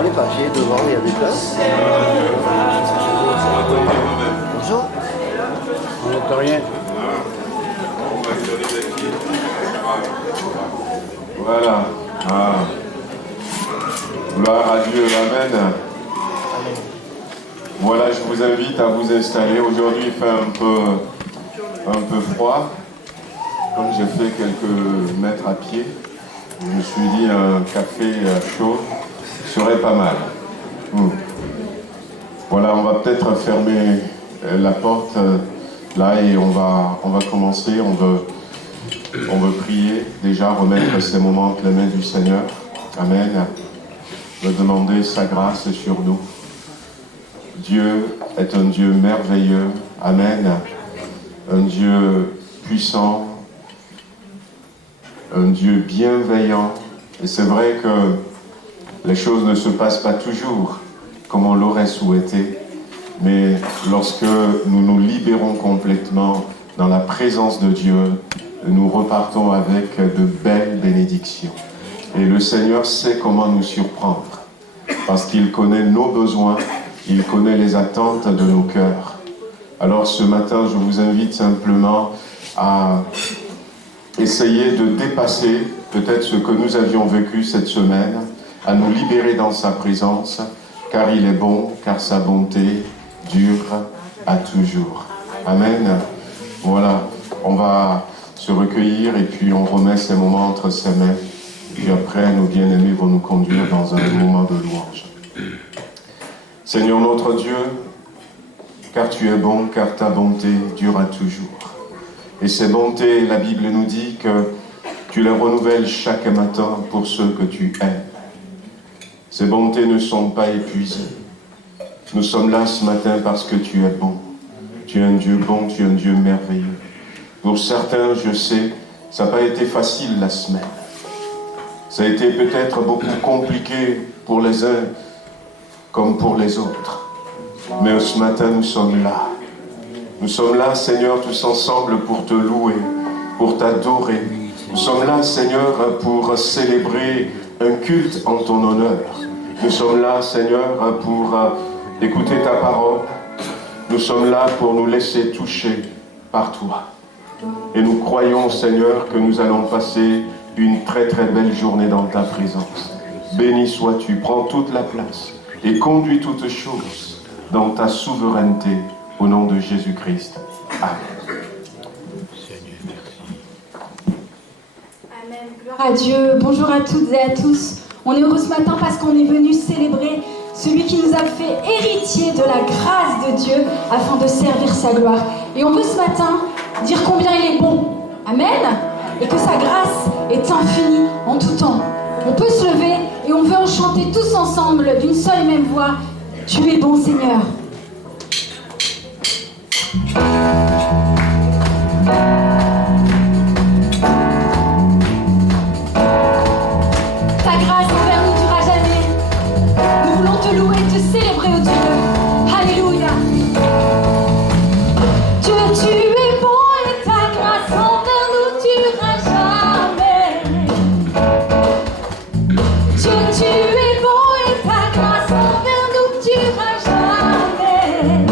prends les papiers devant, il y a des places. Bonjour. On n'entend rien. Voilà. Ah. Gloire à Dieu. Amen. Voilà, je vous invite à vous installer. Aujourd'hui, il fait un peu froid. Comme j'ai fait quelques mètres à pied, je me suis dit un café chaud serait pas mal. Voilà, on va peut-être fermer la porte là et on va commencer. On veut prier, déjà remettre ces moments entre les mains du Seigneur. Amen. On va demander sa grâce sur nous. Dieu est un Dieu merveilleux. Amen. Un Dieu puissant. Un Dieu bienveillant. Et c'est vrai que les choses ne se passent pas toujours comme on l'aurait souhaité. Mais lorsque nous nous libérons complètement dans la présence de Dieu, nous repartons avec de belles bénédictions. Et le Seigneur sait comment nous surprendre. Parce qu'il connaît nos besoins, il connaît les attentes de nos cœurs. Alors ce matin, je vous invite simplement à essayer de dépasser peut-être ce que nous avions vécu cette semaine, à nous libérer dans sa présence, car il est bon, car sa bonté dure à toujours. Amen. Voilà, on va se recueillir et puis on remet ces moments entre ses mains. Et puis après, nos bien-aimés vont nous conduire dans un moment de louange. Seigneur notre Dieu, car tu es bon, car ta bonté dure à toujours. Et ces bontés, la Bible nous dit que tu les renouvelles chaque matin pour ceux que tu aimes. Ces bontés ne sont pas épuisées. Nous sommes là ce matin parce que tu es bon. Tu es un Dieu bon, tu es un Dieu merveilleux. Pour certains, je sais, ça n'a pas été facile la semaine. Ça a été peut-être beaucoup compliqué pour les uns comme pour les autres. Mais ce matin, nous sommes là. Nous sommes là, Seigneur, tous ensemble pour te louer, pour t'adorer. Nous sommes là, Seigneur, pour célébrer un culte en ton honneur. Nous sommes là, Seigneur, pour écouter ta parole. Nous sommes là pour nous laisser toucher par toi. Et nous croyons, Seigneur, que nous allons passer une très très belle journée dans ta présence. Béni sois-tu, prends toute la place et conduis toutes choses dans ta souveraineté au nom de Jésus-Christ. Amen. Amen. Gloire à Dieu. Bonjour à toutes et à tous. On est heureux ce matin parce qu'on est venu célébrer celui qui nous a fait héritier de la grâce de Dieu afin de servir sa gloire. Et on veut ce matin dire combien il est bon. Amen. Et que sa grâce est infinie en tout temps. On peut se lever et on veut en chanter tous ensemble d'une seule et même voix. Tu es bon, Seigneur. Ta grâce envers nous durera jamais. Nous voulons te louer, te célébrer, ô Dieu. Alléluia. Dieu, tu es bon et ta grâce envers nous durera jamais. Dieu, tu es bon et ta grâce envers nous durera jamais.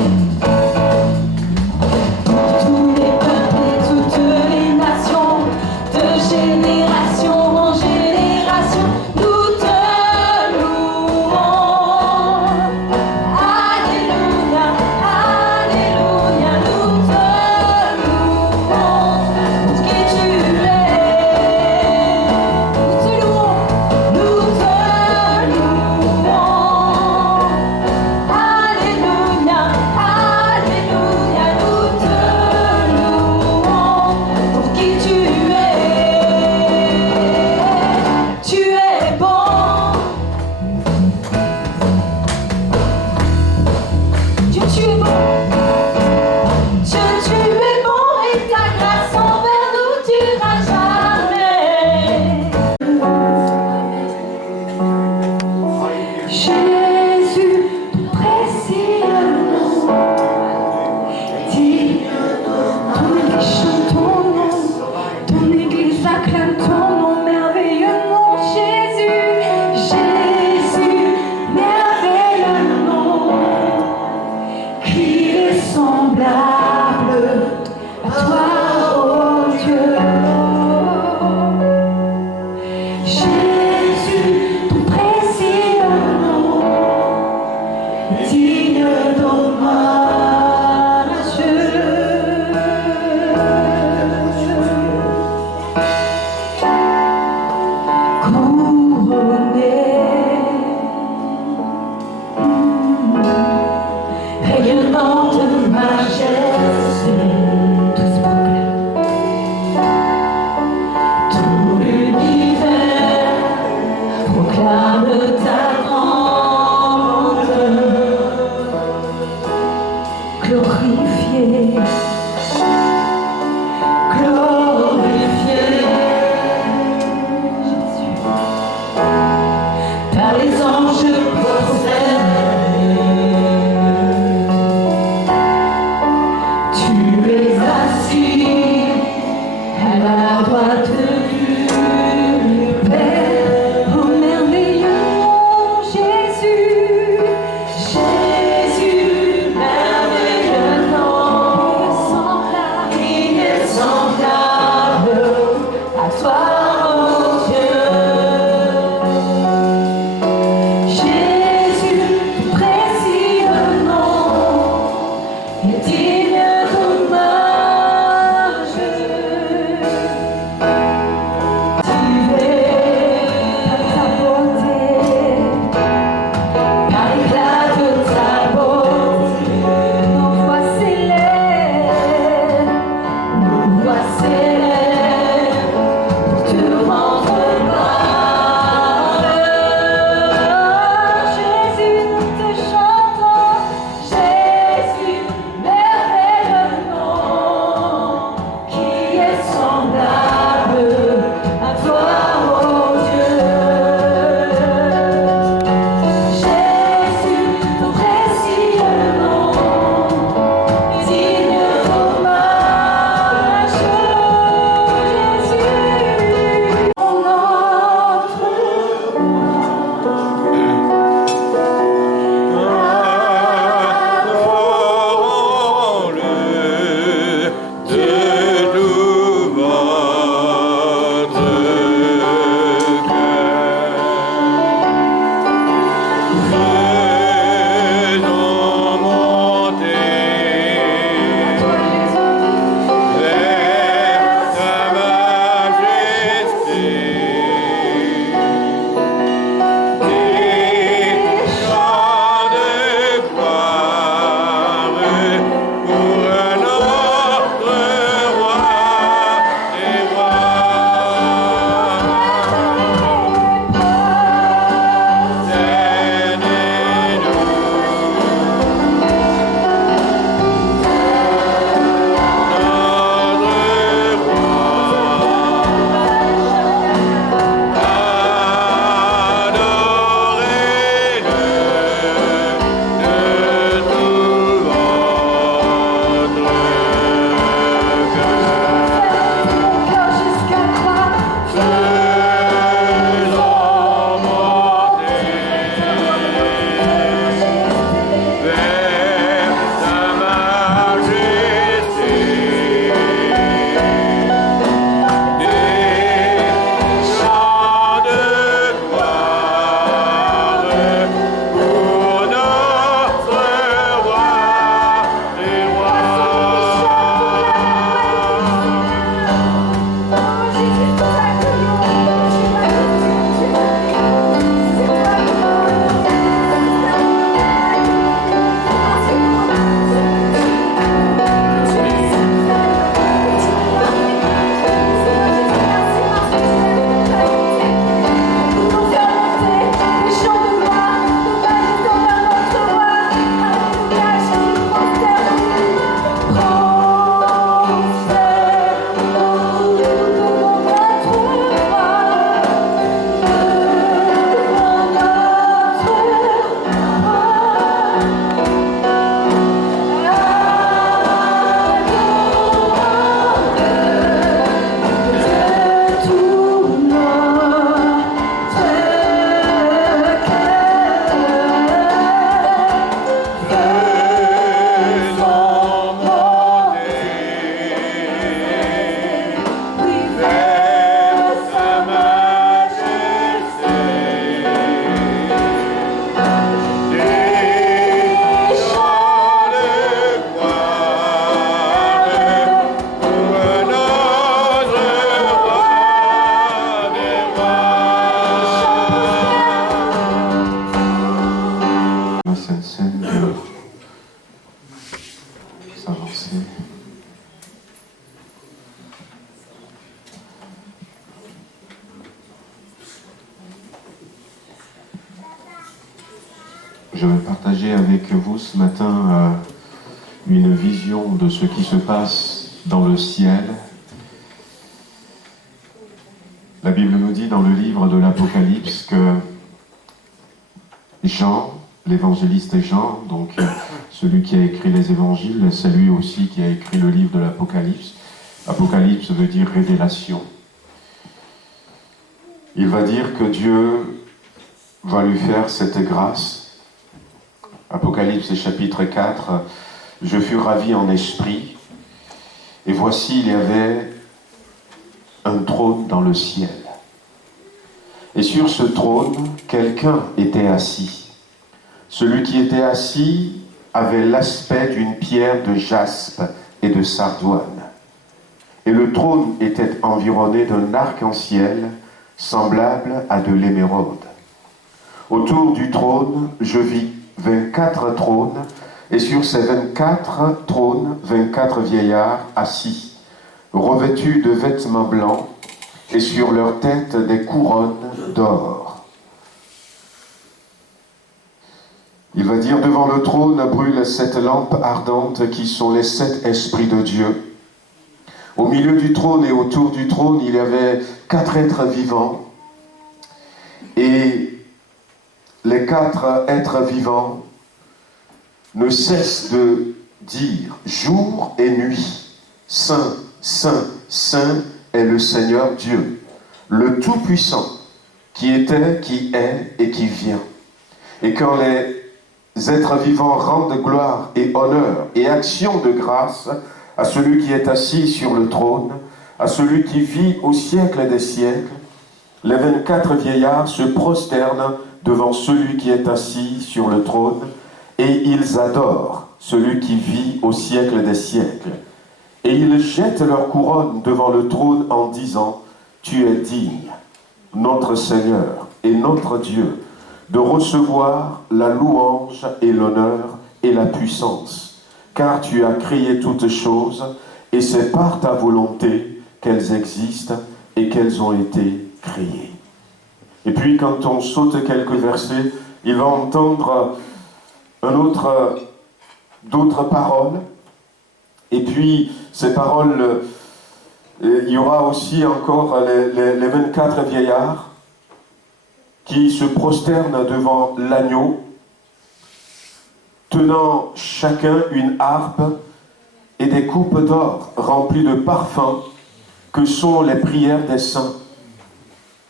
rayonnante majesté. Tous proclament. Tout l'univers proclame ta grandeur. Glorifié, glorifié, Jésus, par les anges prosternés. Tu es assis à la droite du Père. Oh merveilleux Jésus, Jésus, merveilleux nom, semblable à toi, oh Dieu. Jésus, précieux nom, est digne d'hommage. Tu es par ta beauté, par l'éclat de ta beauté, nos voix s'élèvent, pour te rendre gloire. Jésus, nous te chantons, Jésus, merveilleux. avancer. Je vais partager avec vous ce matin une vision de ce qui se passe dans le ciel. La Bible nous dit dans le livre de l'Apocalypse que Jean, l'évangéliste Jean, donc celui qui a écrit les évangiles, c'est lui aussi qui a écrit le livre de l'Apocalypse. Apocalypse veut dire révélation. Il va dire que Dieu va lui faire cette grâce. Apocalypse chapitre 4, « Je fus ravi en esprit, et voici il y avait un trône dans le ciel. Et sur ce trône, quelqu'un était assis. Celui qui était assis avait l'aspect d'une pierre de jaspe et de sardoine. Et le trône était environné d'un arc-en-ciel semblable à de l'émeraude. Autour du trône, je vis 24 trônes, et sur ces 24 trônes, 24 vieillards assis, revêtus de vêtements blancs, et sur leurs têtes des couronnes d'or. Il va dire, devant le trône brûlent 7 lampes ardentes qui sont les 7 esprits de Dieu. Au milieu du trône et autour du trône, il y avait 4 êtres vivants, et les 4 êtres vivants ne cessent de dire jour et nuit, Saint, Saint, Saint est le Seigneur Dieu, le Tout-Puissant, qui était, qui est et qui vient. Et quand les êtres vivants rendent gloire et honneur et action de grâce à celui qui est assis sur le trône, à celui qui vit au siècle des siècles, les 24 vieillards se prosternent devant celui qui est assis sur le trône, et ils adorent celui qui vit au siècle des siècles. Et ils jettent leur couronne devant le trône en disant, « Tu es digne, notre Seigneur et notre Dieu, de recevoir la louange et l'honneur et la puissance, car tu as créé toutes choses, et c'est par ta volonté qu'elles existent et qu'elles ont été créées. » Et puis quand on saute quelques versets, il va entendre d'autres paroles. Et puis ces paroles, il y aura aussi encore les 24 vieillards qui se prosternent devant l'agneau, tenant chacun une harpe et des coupes d'or remplies de parfums que sont les prières des saints.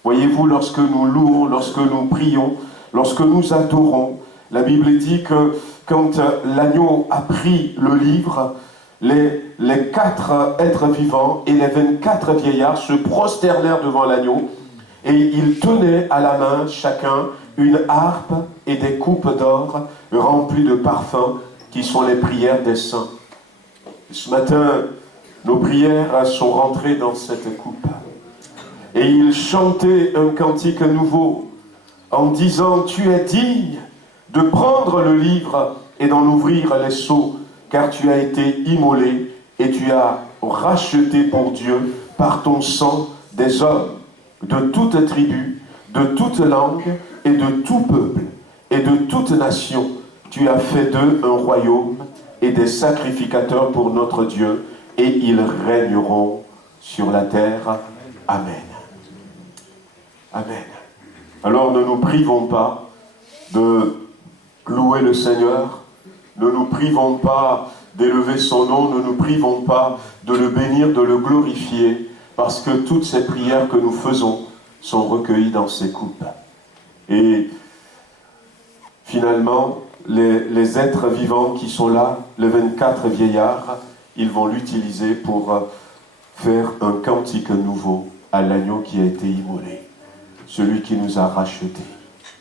Voyez-vous, lorsque nous louons, lorsque nous prions, lorsque nous adorons, la Bible dit que quand l'agneau a pris le livre, les 4 êtres vivants et les 24 vieillards se prosternèrent devant l'agneau et ils tenaient à la main chacun une harpe et des coupes d'or remplies de parfums qui sont les prières des saints. Ce matin, nos prières sont rentrées dans cette coupe. Et ils chantaient un cantique nouveau en disant « Tu es digne de prendre le livre et d'en ouvrir les sceaux, car tu as été immolé et tu as racheté pour Dieu par ton sang des hommes de toute tribu, de toute langue et de tout peuple et de toute nation. Tu as fait d'eux un royaume et des sacrificateurs pour notre Dieu, et ils régneront sur la terre. Amen. » Amen. Alors ne nous privons pas de louer le Seigneur, ne nous privons pas d'élever son nom, ne nous privons pas de le bénir, de le glorifier, parce que toutes ces prières que nous faisons sont recueillies dans ces coupes. Et finalement, les êtres vivants qui sont là, les 24 vieillards, ils vont l'utiliser pour faire un cantique nouveau à l'agneau qui a été immolé, celui qui nous a rachetés.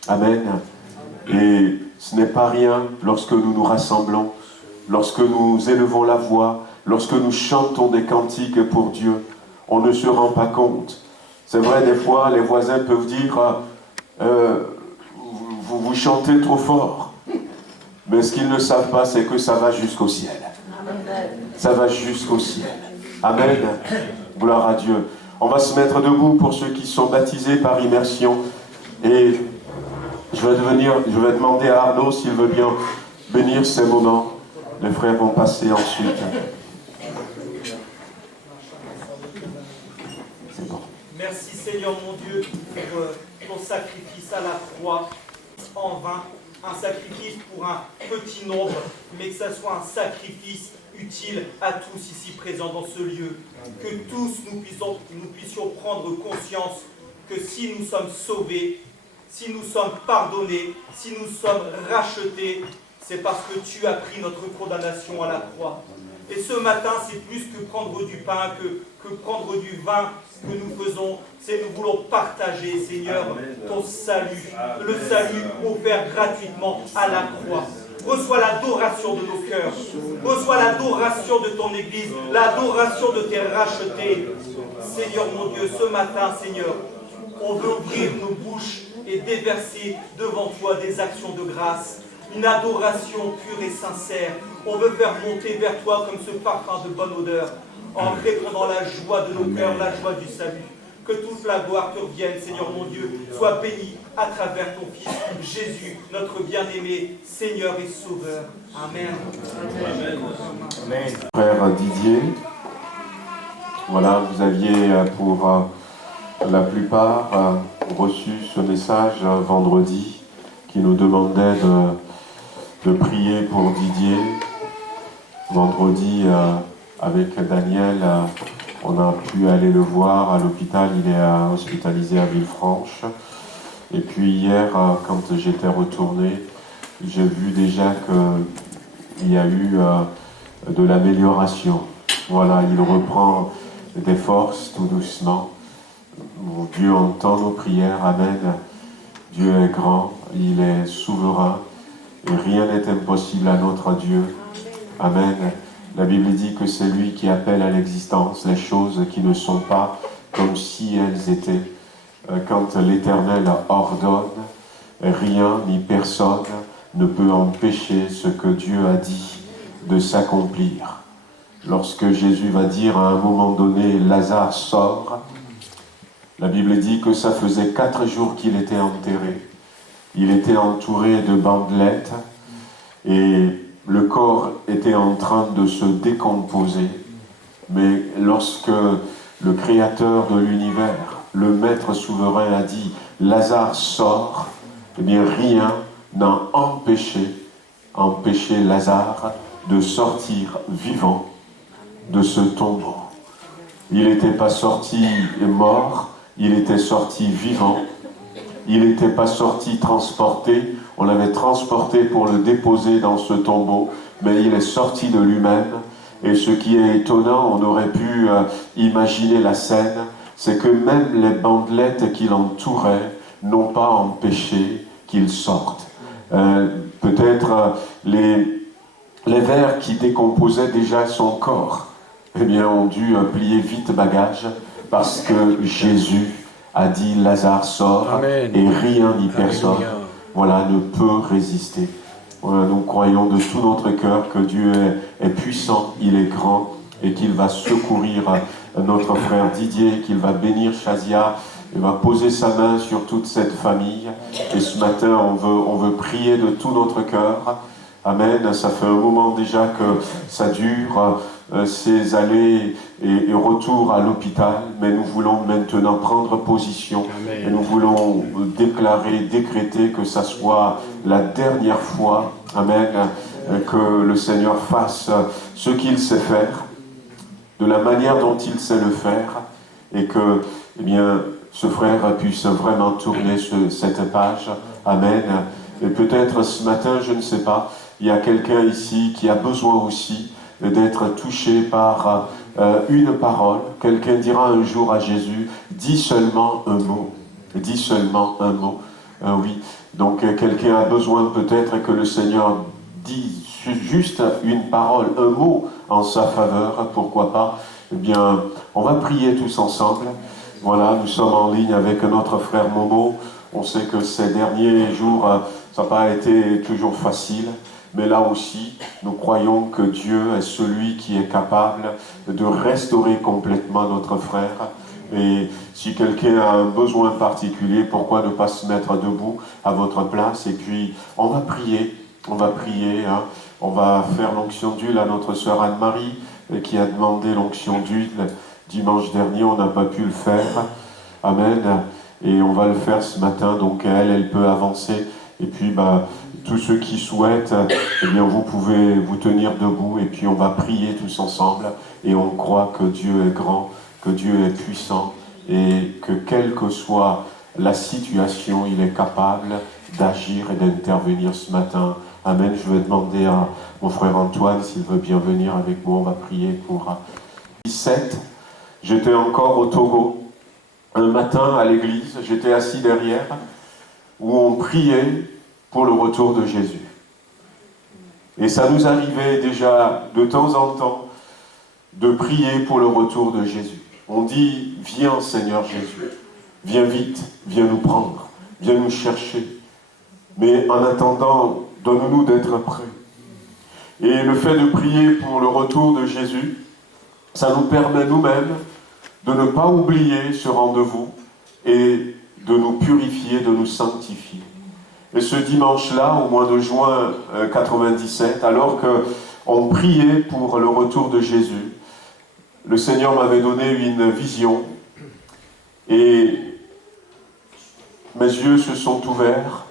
Amen. Et ce n'est pas rien lorsque nous nous rassemblons, lorsque nous élevons la voix, lorsque nous chantons des cantiques pour Dieu. On ne se rend pas compte. C'est vrai, des fois, les voisins peuvent dire vous chantez trop fort. Mais ce qu'ils ne savent pas, c'est que ça va jusqu'au ciel. Ça va jusqu'au ciel. Amen. Gloire à Dieu. On va se mettre debout pour ceux qui sont baptisés par immersion. Et je vais demander à Arnaud s'il veut bien bénir ces moments. Les frères vont passer ensuite. C'est bon. Merci Seigneur mon Dieu pour ton sacrifice à la croix en vain. Un sacrifice pour un petit nombre, mais que ce soit un sacrifice utile à tous ici présents dans ce lieu. Que tous nous puissions prendre conscience que si nous sommes sauvés, si nous sommes pardonnés, si nous sommes rachetés, c'est parce que tu as pris notre condamnation à la croix. Et ce matin, c'est plus que prendre du pain, que prendre du vin que nous faisons, c'est nous voulons partager, Seigneur, ton salut, le salut offert gratuitement à la croix. Reçois l'adoration de nos cœurs, reçois l'adoration de ton Église, l'adoration de tes rachetés. Seigneur mon Dieu, ce matin, Seigneur, on veut ouvrir nos bouches et déverser devant toi des actions de grâce, une adoration pure et sincère. On veut faire monter vers toi comme ce parfum de bonne odeur, en répandant la joie de nos cœurs, la joie du salut. Que toute la gloire te revienne, Seigneur mon Dieu, soit bénie à travers ton Fils, Jésus, notre bien-aimé, Seigneur et Sauveur. Amen. Amen. Frère Didier, voilà, vous aviez pour la plupart reçu ce message vendredi qui nous demandait de prier pour Didier. Vendredi, avec Daniel, on a pu aller le voir à l'hôpital, il est hospitalisé à Villefranche. Et puis hier, quand j'étais retourné, j'ai vu déjà qu'il y a eu de l'amélioration. Voilà, il reprend des forces tout doucement. Mon Dieu entend nos prières, Amen. Dieu est grand, il est souverain, et rien n'est impossible à notre Dieu. Amen. La Bible dit que c'est lui qui appelle à l'existence les choses qui ne sont pas comme si elles étaient. Quand l'Éternel ordonne, rien ni personne ne peut empêcher ce que Dieu a dit de s'accomplir. Lorsque Jésus va dire à un moment donné, Lazare sort, la Bible dit que ça faisait 4 jours qu'il était enterré. Il était entouré de bandelettes et le corps était en train de se décomposer. Mais lorsque le Créateur de l'univers, le Maître souverain a dit « Lazare sort », eh bien rien n'a empêché Lazare de sortir vivant de ce tombeau. Il n'était pas sorti mort, il était sorti vivant. Il n'était pas sorti transporté, on l'avait transporté pour le déposer dans ce tombeau, mais il est sorti de lui-même. Et ce qui est étonnant, on aurait pu imaginer la scène, c'est que même les bandelettes qui l'entouraient n'ont pas empêché qu'il sorte. Peut-être les vers qui décomposaient déjà son corps, eh bien, ont dû plier vite bagage, parce que Jésus a dit Lazare sort. Amen. Et rien ni personne ne peut résister. Nous croyons de tout notre cœur que Dieu est puissant, il est grand et qu'il va secourir notre frère Didier, qu'il va bénir Shazia, il va poser sa main sur toute cette famille. Et ce matin, on veut prier de tout notre cœur. Amen. Ça fait un moment déjà que ça dure, ces allées et retours à l'hôpital, mais nous voulons maintenant prendre position. Amen. Et nous voulons décréter que ça soit la dernière fois, Amen, que le Seigneur fasse ce qu'il sait faire, de la manière dont il sait le faire, et que, eh bien, ce frère puisse vraiment tourner cette page. Amen. Et peut-être ce matin, je ne sais pas, il y a quelqu'un ici qui a besoin aussi d'être touché par une parole. Quelqu'un dira un jour à Jésus, dis seulement un mot. Dis seulement un mot. Oui. Donc quelqu'un a besoin peut-être que le Seigneur dise juste une parole, un mot en sa faveur, pourquoi pas. Eh bien, on va prier tous ensemble. Voilà, nous sommes en ligne avec notre frère Momo. On sait que ces derniers jours, ça n'a pas été toujours facile. mais là aussi, nous croyons que Dieu est celui qui est capable de restaurer complètement notre frère. Et si quelqu'un a un besoin particulier, pourquoi ne pas se mettre debout à votre place? Et puis, on va prier, hein. On va faire l'onction d'huile à notre sœur Anne-Marie, qui a demandé l'onction d'huile dimanche dernier, on n'a pas pu le faire. Amen. Et on va le faire ce matin, donc elle peut avancer. Et puis, tous ceux qui souhaitent, eh bien, vous pouvez vous tenir debout, et puis on va prier tous ensemble. Et on croit que Dieu est grand, que Dieu est puissant, et que quelle que soit la situation, il est capable d'agir et d'intervenir ce matin. Amen. Je vais demander à mon frère Antoine s'il veut bien venir avec moi. On va prier pour 17. J'étais encore au Togo. Un matin à l'église, j'étais assis derrière, où on priait pour le retour de Jésus. Et ça nous arrivait déjà de temps en temps de prier pour le retour de Jésus. On dit, viens Seigneur Jésus, viens vite, viens nous prendre, viens nous chercher. Mais en attendant, donne-nous d'être prêts. Et le fait de prier pour le retour de Jésus, ça nous permet nous-mêmes de ne pas oublier ce rendez-vous et de nous purifier, de nous sanctifier. Et ce dimanche-là, au mois de juin 97, alors qu'on priait pour le retour de Jésus, le Seigneur m'avait donné une vision et mes yeux se sont ouverts.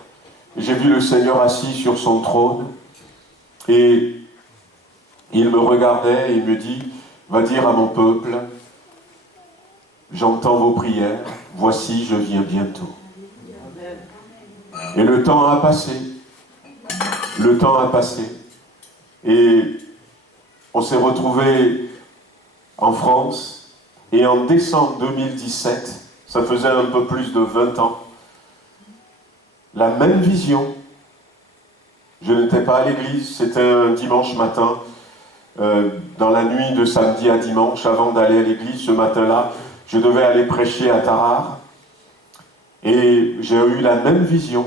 J'ai vu le Seigneur assis sur son trône et il me regardait et il me dit, va dire à mon peuple, j'entends vos prières, voici je viens bientôt. Et le temps a passé. Le temps a passé. Et on s'est retrouvés en France. Et en décembre 2017, ça faisait un peu plus de 20 ans, la même vision. Je n'étais pas à l'église, c'était un dimanche matin, dans la nuit de samedi à dimanche, avant d'aller à l'église, ce matin-là, je devais aller prêcher à Tarare. Et j'ai eu la même vision,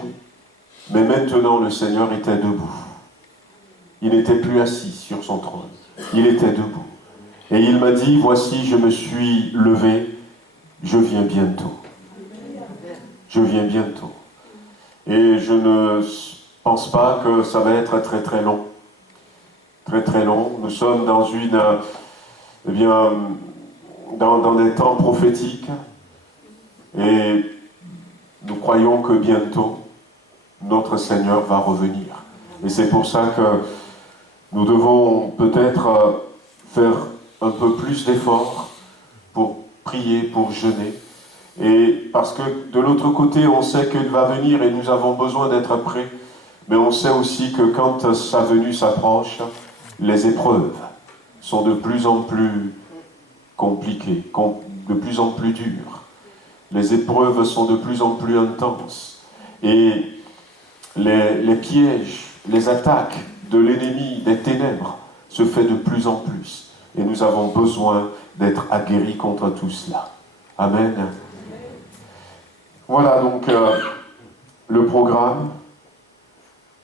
mais maintenant le Seigneur était debout. Il n'était plus assis sur son trône, il était debout. Et il m'a dit, voici, je me suis levé, je viens bientôt. Je viens bientôt. Et je ne pense pas que ça va être très très long. Très très long. Nous sommes dans dans des temps prophétiques. Et nous croyons que bientôt, notre Seigneur va revenir. Et c'est pour ça que nous devons peut-être faire un peu plus d'efforts pour prier, pour jeûner. Et parce que de l'autre côté, on sait qu'il va venir et nous avons besoin d'être prêts. Mais on sait aussi que quand sa venue s'approche, les épreuves sont de plus en plus compliquées, de plus en plus dures. Les épreuves sont de plus en plus intenses. Et les pièges, les attaques de l'ennemi, des ténèbres, se fait de plus en plus. Et nous avons besoin d'être aguerris contre tout cela. Amen. Voilà donc le programme.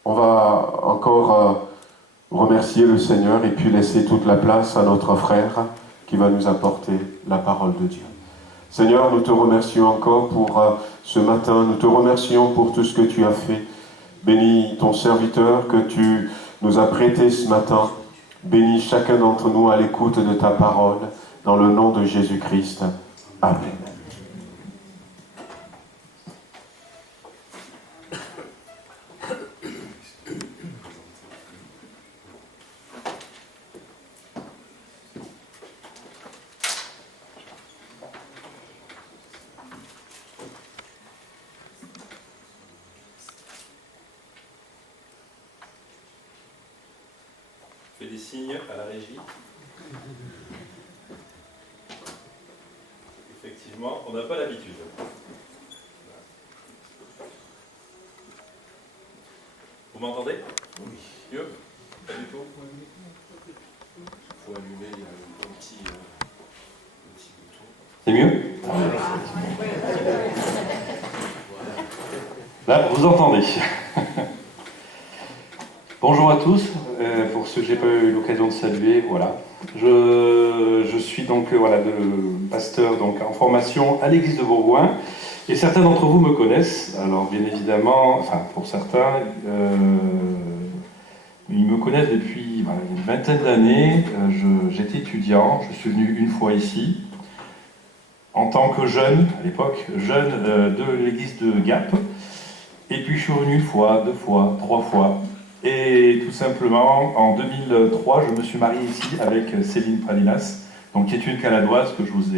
On va encore remercier le Seigneur et puis laisser toute la place à notre frère qui va nous apporter la parole de Dieu. Seigneur, nous te remercions encore pour ce matin. Nous te remercions pour tout ce que tu as fait. Bénis ton serviteur que tu nous as prêté ce matin. Bénis chacun d'entre nous à l'écoute de ta parole. Dans le nom de Jésus-Christ. Amen. Fais des signes à la régie. Effectivement, on n'a pas l'habitude. Vous m'entendez? Oui. Mieux? Pas du tout? Il faut allumer, il y a un petit bouton. C'est mieux? Là, vous entendez. Bonjour à tous, pour ceux que je n'ai pas eu l'occasion de saluer, voilà. Je suis donc le pasteur donc, en formation à l'église de Bourgoin, et certains d'entre vous me connaissent, alors bien évidemment, enfin pour certains, ils me connaissent depuis une vingtaine d'années. J'étais étudiant, je suis venu une fois ici, en tant que jeune, à l'époque, jeune de l'église de Gap, et puis je suis revenu une fois, 2 fois, 3 fois. Et tout simplement, en 2003, je me suis marié ici avec Céline Pralinas, donc qui est une Caladoise que je vous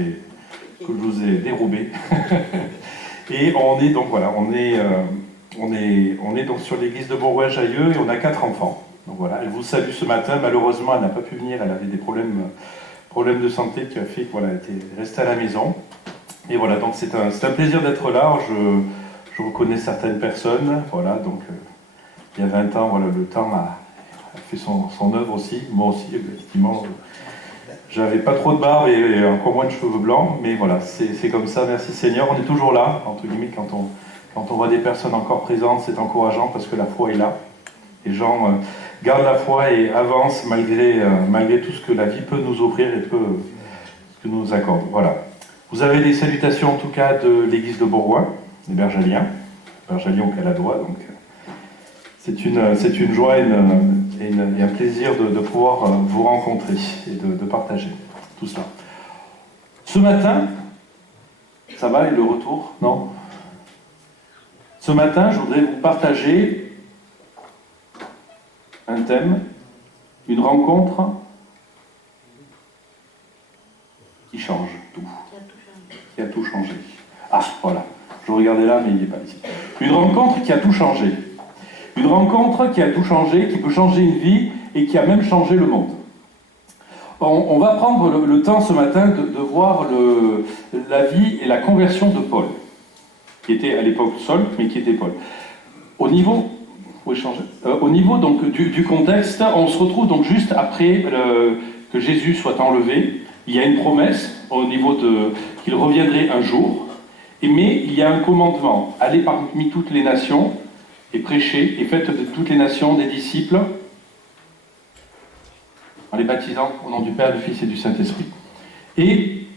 ai dérobée. Et on est donc voilà, on est donc sur l'église de Bourgoin-Jailleux et on a 4 enfants. Donc voilà, elle vous salue ce matin. Malheureusement, elle n'a pas pu venir, elle avait des problèmes de santé qui a fait qu'elle était restée à la maison. Et voilà, donc c'est un plaisir d'être là. Je reconnais certaines personnes, voilà, donc. Il y a 20 ans, voilà, le temps a fait son œuvre aussi. Moi aussi, effectivement, j'avais pas trop de barbe et encore moins de cheveux blancs, mais voilà, c'est comme ça, merci Seigneur. On est toujours là, entre guillemets, quand on voit des personnes encore présentes, c'est encourageant parce que la foi est là. Les gens gardent la foi et avancent malgré tout ce que la vie peut nous offrir et ce que nous accorde. Voilà. Vous avez des salutations en tout cas de l'église de Bourgoin, des Bergaliens au Caladois, donc. C'est une joie et un plaisir de pouvoir vous rencontrer et de partager tout cela. Ce matin, ça va, et le retour? Non? Ce matin, je voudrais vous partager un thème, une rencontre qui change tout. Qui a tout changé. Ah, voilà. Je regardais là, mais il n'est pas ici. Une rencontre qui a tout changé. Une rencontre qui a tout changé, qui peut changer une vie et qui a même changé le monde. On va prendre le temps ce matin de voir la vie et la conversion de Paul, qui était à l'époque Saul, mais qui était Paul. Au niveau donc, du contexte, on se retrouve donc juste après que Jésus soit enlevé. Il y a une promesse au niveau qu'il reviendrait un jour, mais il y a un commandement, aller parmi toutes les nations, et prêcher, et faites de toutes les nations des disciples, en les baptisant au nom du Père, du Fils et du Saint-Esprit. Et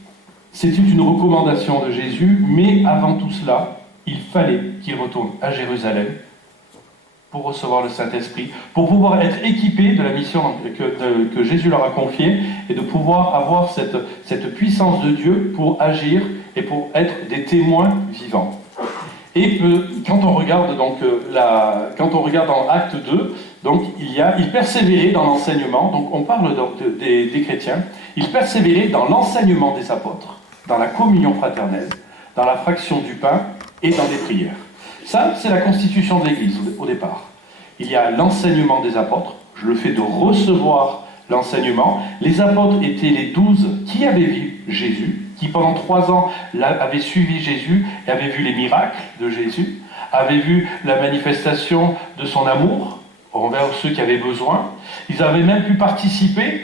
c'était une recommandation de Jésus, mais avant tout cela, il fallait qu'il retourne à Jérusalem pour recevoir le Saint-Esprit, pour pouvoir être équipé de la mission que Jésus leur a confiée, et de pouvoir avoir cette puissance de Dieu pour agir et pour être des témoins vivants. Et quand on regarde dans Acte 2, donc il persévérait dans l'enseignement. Donc on parle des chrétiens. Il persévérait dans l'enseignement des apôtres, dans la communion fraternelle, dans la fraction du pain et dans les prières. Ça, c'est la constitution de l'Église au départ. Il y a l'enseignement des apôtres. Le fait de recevoir l'enseignement. Les apôtres étaient les 12 qui avaient vu Jésus, qui pendant 3 ans avaient suivi Jésus et avaient vu les miracles de Jésus, avaient vu la manifestation de son amour envers ceux qui avaient besoin. Ils avaient même pu participer,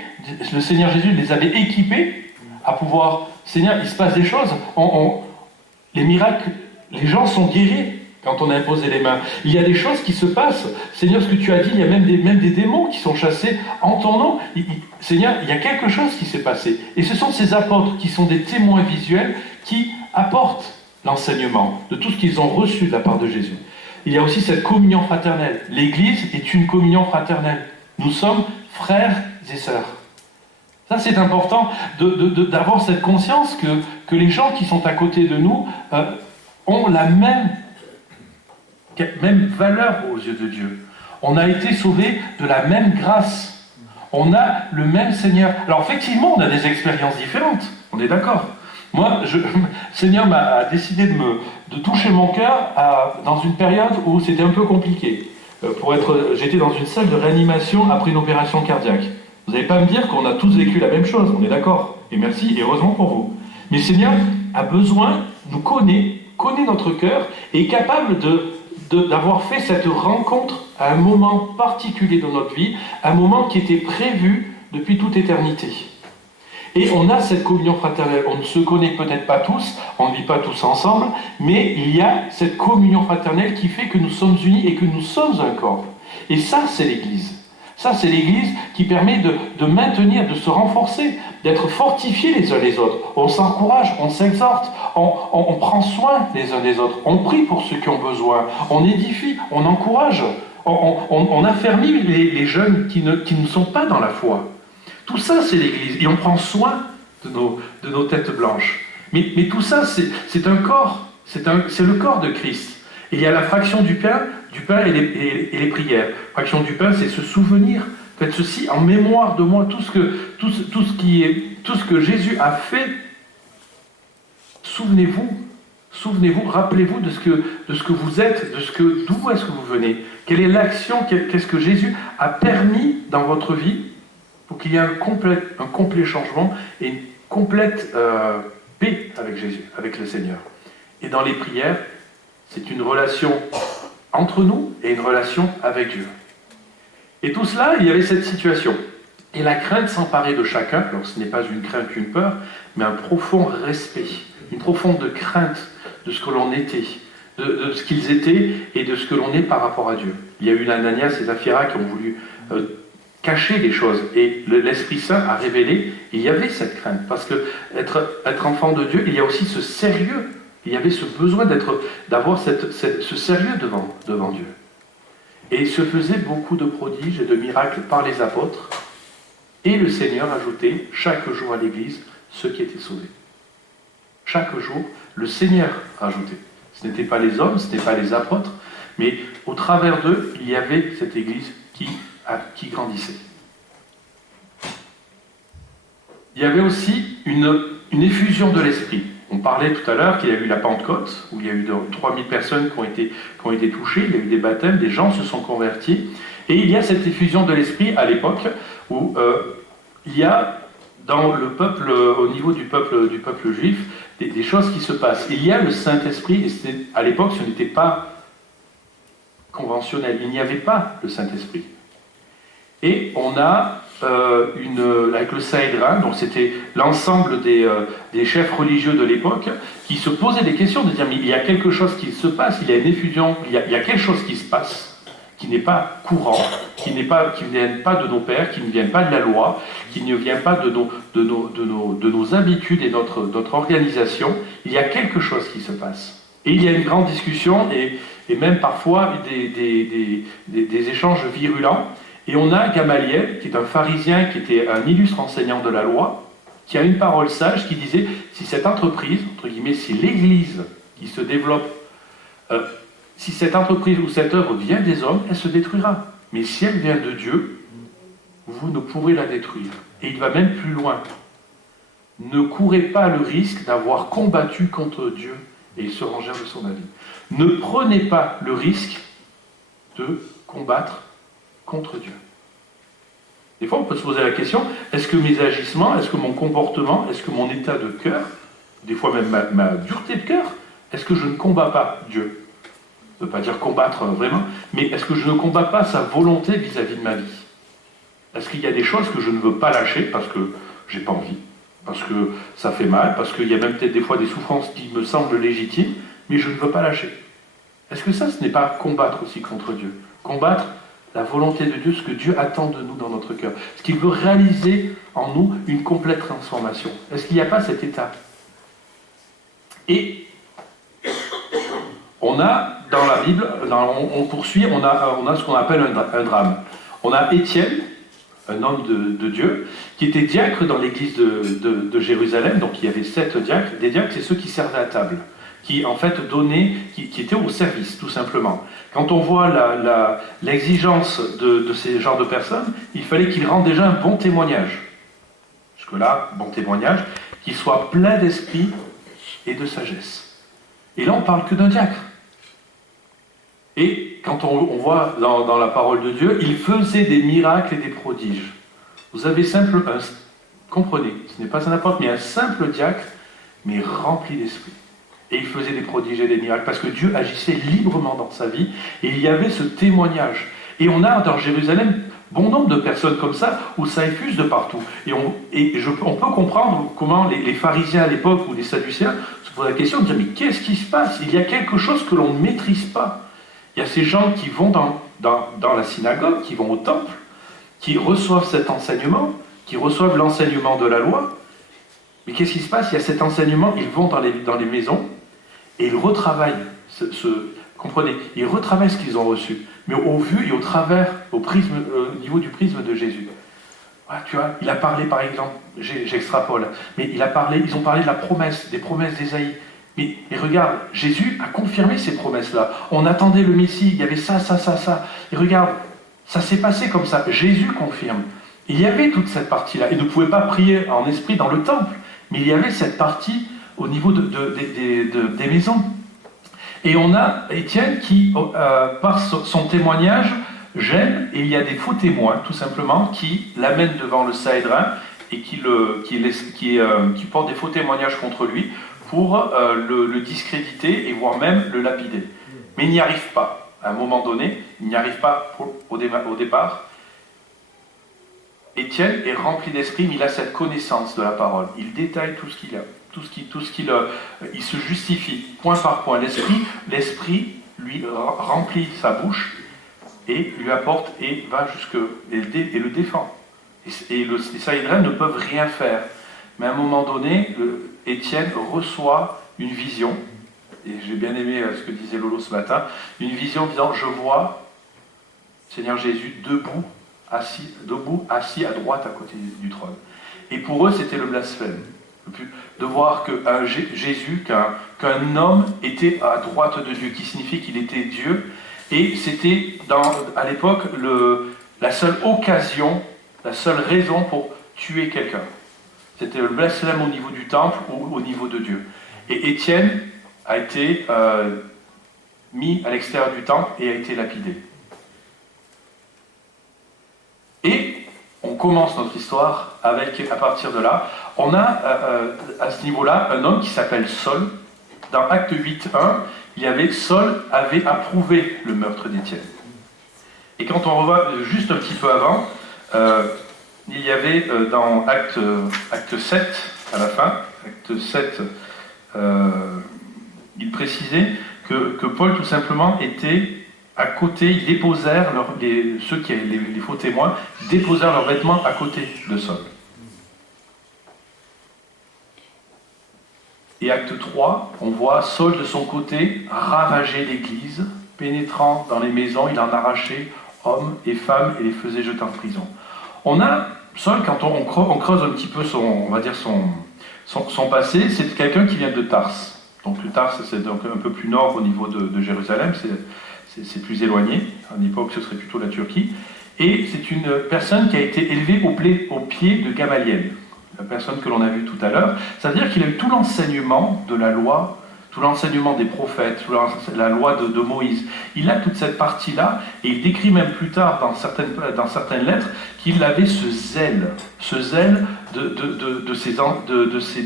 le Seigneur Jésus les avait équipés à pouvoir, Seigneur, il se passe des choses, les miracles, les gens sont guéris quand on a imposé les mains. Il y a des choses qui se passent. Seigneur, ce que tu as dit, il y a même des démons qui sont chassés en ton nom. Seigneur, il y a quelque chose qui s'est passé. Et ce sont ces apôtres qui sont des témoins visuels qui apportent l'enseignement de tout ce qu'ils ont reçu de la part de Jésus. Il y a aussi cette communion fraternelle. L'Église est une communion fraternelle. Nous sommes frères et sœurs. Ça, c'est important d'avoir cette conscience que les gens qui sont à côté de nous ont la même valeur aux yeux de Dieu. On a été sauvés de la même grâce. On a le même Seigneur. Alors effectivement, on a des expériences différentes. On est d'accord. Moi, le Seigneur a décidé de toucher mon cœur dans une période où c'était un peu compliqué. J'étais dans une salle de réanimation après une opération cardiaque. Vous n'allez pas me dire qu'on a tous vécu la même chose. On est d'accord. Et merci, et heureusement pour vous. Mais le Seigneur a besoin, nous connaît notre cœur, et est capable d'avoir fait cette rencontre à un moment particulier de notre vie, un moment qui était prévu depuis toute éternité. Et on a cette communion fraternelle. On ne se connaît peut-être pas tous, on ne vit pas tous ensemble, mais il y a cette communion fraternelle qui fait que nous sommes unis et que nous sommes un corps. Et ça, c'est l'Église. Ça, c'est l'Église qui permet de maintenir, de se renforcer, d'être fortifiés les uns les autres. On s'encourage, on s'exhorte, on prend soin les uns des autres, on prie pour ceux qui ont besoin, on édifie, on encourage, on affermit les jeunes qui ne sont pas dans la foi. Tout ça, c'est l'Église. Et on prend soin de nos têtes blanches. Mais tout ça, c'est un corps, c'est le corps de Christ. Et il y a la fraction du pain et les prières. La fraction du pain, c'est se souvenir. Faites ceci en mémoire de moi, tout ce que Jésus a fait. Souvenez-vous, rappelez-vous de ce que vous êtes, d'où est-ce que vous venez. Quelle est l'action, qu'est-ce que Jésus a permis dans votre vie pour qu'il y ait un complet changement et une complète paix avec Jésus, avec le Seigneur. Et dans les prières, c'est une relation entre nous et une relation avec Dieu. Et tout cela, il y avait cette situation. Et la crainte s'emparait de chacun. Alors ce n'est pas une crainte, une peur, mais un profond respect, une profonde crainte de ce que l'on était, de ce qu'ils étaient et de ce que l'on est par rapport à Dieu. Il y a eu Ananias et Saphira qui ont voulu cacher des choses. Et l'Esprit Saint a révélé, il y avait cette crainte. Parce que être enfant de Dieu, il y a aussi ce sérieux. Il y avait ce besoin d'avoir ce sérieux devant Dieu. Et il se faisait beaucoup de prodiges et de miracles par les apôtres. Et le Seigneur ajoutait chaque jour à l'Église ceux qui étaient sauvés. Chaque jour, le Seigneur ajoutait. Ce n'étaient pas les hommes, ce n'étaient pas les apôtres, mais au travers d'eux, il y avait cette Église qui grandissait. Il y avait aussi une effusion de l'Esprit. On parlait tout à l'heure qu'il y a eu la Pentecôte, où il y a eu 3000 personnes qui ont été touchées, il y a eu des baptêmes, des gens se sont convertis, et il y a cette effusion de l'Esprit à l'époque où il y a dans le peuple, au niveau du peuple juif, des choses qui se passent. Il y a le Saint-Esprit, et à l'époque ce n'était pas conventionnel, il n'y avait pas le Saint-Esprit. Et on a avec le Sanhédrin, donc c'était l'ensemble des chefs religieux de l'époque, qui se posaient des questions, de dire mais il y a quelque chose qui se passe, il y a une effusion, il y a quelque chose qui se passe, qui n'est pas courant, qui ne vient pas de nos pères, qui ne vient pas de la loi, qui ne vient pas de nos habitudes et notre organisation. Il y a quelque chose qui se passe. Et il y a une grande discussion et même parfois des échanges virulents. Et on a Gamaliel, qui est un pharisien, qui était un illustre enseignant de la loi, qui a une parole sage qui disait, si cette entreprise, entre guillemets, si l'Église qui se développe, si cette entreprise ou cette œuvre vient des hommes, elle se détruira. Mais si elle vient de Dieu, vous ne pourrez la détruire. Et il va même plus loin. Ne courez pas le risque d'avoir combattu contre Dieu et se ranger de son avis. Ne prenez pas le risque de combattre contre Dieu. Des fois, on peut se poser la question, est-ce que mes agissements, est-ce que mon comportement, est-ce que mon état de cœur, des fois même ma dureté de cœur, est-ce que je ne combats pas Dieu? Je ne veux pas dire combattre vraiment, mais est-ce que je ne combats pas sa volonté vis-à-vis de ma vie? Est-ce qu'il y a des choses que je ne veux pas lâcher parce que j'ai pas envie, parce que ça fait mal, parce qu'il y a même peut-être des fois des souffrances qui me semblent légitimes, mais je ne veux pas lâcher? Est-ce que ça, ce n'est pas combattre aussi contre Dieu? Combattre la volonté de Dieu, ce que Dieu attend de nous dans notre cœur. Est-ce qu'il veut réaliser en nous une complète transformation? Est-ce qu'il n'y a pas cette étape? Et on a, dans la Bible, on poursuit, on a ce qu'on appelle un drame. On a Étienne, un homme de Dieu, qui était diacre dans l'église de Jérusalem, donc il y avait 7 diacres. Des diacres, c'est ceux qui servaient à table, qui en fait donnaient, qui étaient au service, tout simplement. Quand on voit l'exigence de ces genres de personnes, il fallait qu'ils rendent déjà un bon témoignage. Jusque-là, bon témoignage, qu'ils soient pleins d'esprit et de sagesse. Et là, on ne parle que d'un diacre. Et quand on voit dans la parole de Dieu, il faisait des miracles et des prodiges. Vous avez comprenez, ce n'est pas un apôtre, mais un simple diacre, mais rempli d'esprit. Et il faisait des prodiges et des miracles, parce que Dieu agissait librement dans sa vie, et il y avait ce témoignage. Et on a dans Jérusalem bon nombre de personnes comme ça, où ça effuse de partout. Et on peut comprendre comment les pharisiens à l'époque, ou les sadducéens, se posent la question de dire, mais qu'est-ce qui se passe? Il y a quelque chose que l'on ne maîtrise pas. Il y a ces gens qui vont dans la synagogue, qui vont au temple, qui reçoivent cet enseignement, qui reçoivent l'enseignement de la loi. Mais qu'est-ce qui se passe? Il y a cet enseignement, ils vont dans les maisons et ils retravaillent, comprenez, ils retravaillent ce qu'ils ont reçu, mais au vu et au travers, au niveau du prisme de Jésus. Ah, tu vois, il a parlé par exemple, j'extrapole, mais ils ont parlé de la promesse, des promesses d'Ésaïe. Mais regarde, Jésus a confirmé ces promesses-là. On attendait le Messie, il y avait ça. Et regarde, ça s'est passé comme ça. Jésus confirme. Il y avait toute cette partie-là. Ils ne pouvaient pas prier en esprit dans le temple, mais il y avait cette partie au niveau des maisons. Et on a Étienne qui, par son témoignage, gêne, et il y a des faux témoins, tout simplement, qui l'amènent devant le Sanhédrin et qui portent des faux témoignages contre lui pour le discréditer et voire même le lapider. Mais il n'y arrive pas. À un moment donné, il n'y arrive pas au départ. Étienne est rempli d'esprit, mais il a cette connaissance de la parole. Il détaille tout ce qu'il a. Il se justifie point par point. L'esprit lui remplit sa bouche et lui apporte et va et le défend. Et les Sanhédrins ne peuvent rien faire. Mais à un moment donné, Étienne reçoit une vision, et j'ai bien aimé ce que disait Lolo ce matin, une vision disant « Je vois Seigneur Jésus debout, assis à droite à côté du trône. » Et pour eux, c'était le blasphème. De voir Jésus, qu'un homme était à droite de Dieu, qui signifie qu'il était Dieu. Et c'était, à l'époque, la seule occasion, la seule raison pour tuer quelqu'un. C'était le blasphème au niveau du temple ou au niveau de Dieu. Et Étienne a été mis à l'extérieur du temple et a été lapidé. Et on commence notre histoire à partir de là. On a à ce niveau-là un homme qui s'appelle Saul. Dans Acte 8.1, Saul avait approuvé le meurtre d'Étienne. Et quand on revoit juste un petit peu avant, il y avait dans acte 7, à la fin, acte 7, il précisait que Paul tout simplement était à côté, ils déposèrent, ceux qui avaient les faux témoins, déposèrent leurs vêtements à côté de Saul. Et acte 3, on voit Saul de son côté ravager l'église, pénétrant dans les maisons, il en arrachait hommes et femmes et les faisait jeter en prison. On a Saul, quand on creuse un petit peu son passé, c'est quelqu'un qui vient de Tars. Donc le Tars, c'est donc un peu plus nord au niveau de Jérusalem, c'est plus éloigné. À l'époque, ce serait plutôt la Turquie. Et c'est une personne qui a été élevée au pied de Gamaliel, la personne que l'on a vue tout à l'heure. C'est-à-dire qu'il a eu tout l'enseignement de la loi, tout l'enseignement des prophètes, la loi de Moïse. Il a toute cette partie-là, et il décrit même plus tard dans certaines lettres qu'il avait ce zèle de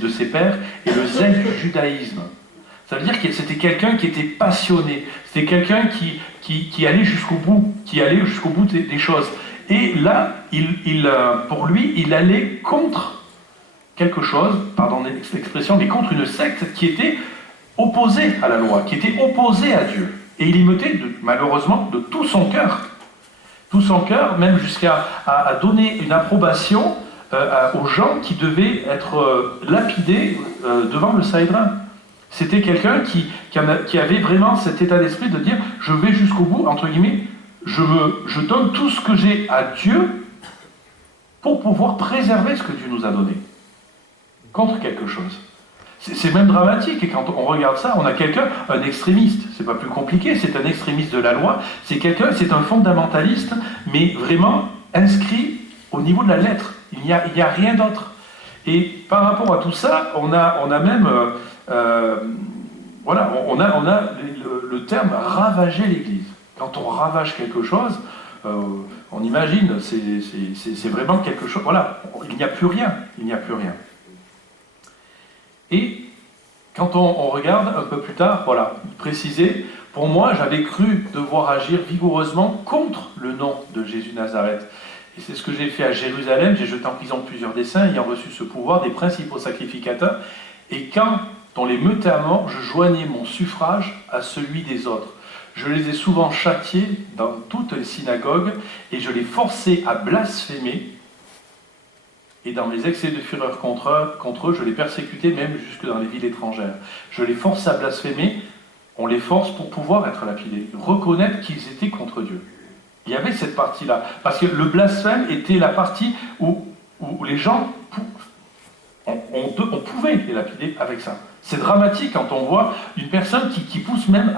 ses pères, et le zèle du judaïsme. Ça veut dire que c'était quelqu'un qui était passionné, c'était quelqu'un qui allait jusqu'au bout, des choses. Et là, pour lui, il allait contre quelque chose, pardon l'expression, mais contre une secte qui était opposée à la loi, qui était opposée à Dieu. Et il y mettait, malheureusement, de tout son cœur. Tout son cœur, même jusqu'à donner une approbation aux gens qui devaient être lapidés devant le Sanhédrin. C'était quelqu'un qui avait vraiment cet état d'esprit de dire « je vais jusqu'au bout », entre guillemets, je donne tout ce que j'ai à Dieu pour pouvoir préserver ce que Dieu nous a donné, contre quelque chose. C'est même dramatique, et quand on regarde ça, on a un extrémiste, c'est pas plus compliqué, c'est un extrémiste de la loi, c'est un fondamentaliste, mais vraiment inscrit au niveau de la lettre, il n'y a rien d'autre. Et par rapport à tout ça, on a même... on a le terme ravager l'église. Quand on ravage quelque chose, on imagine, c'est vraiment quelque chose. Voilà, il n'y a plus rien. Et quand on regarde un peu plus tard, voilà, il précisait, pour moi, j'avais cru devoir agir vigoureusement contre le nom de Jésus Nazareth. Et c'est ce que j'ai fait à Jérusalem. J'ai jeté en prison plusieurs des saints ayant reçu ce pouvoir des principaux sacrificateurs. Et quand on les mettait à mort, je joignais mon suffrage à celui des autres. Je les ai souvent châtiés dans toutes les synagogues et je les forçais à blasphémer. Et dans mes excès de fureur contre eux, je les persécutais même jusque dans les villes étrangères. Je les forçais à blasphémer, on les force pour pouvoir être lapidés, reconnaître qu'ils étaient contre Dieu. Il y avait cette partie-là. Parce que le blasphème était la partie où les gens, on pouvait les lapider avec ça. C'est dramatique quand on voit une personne qui pousse même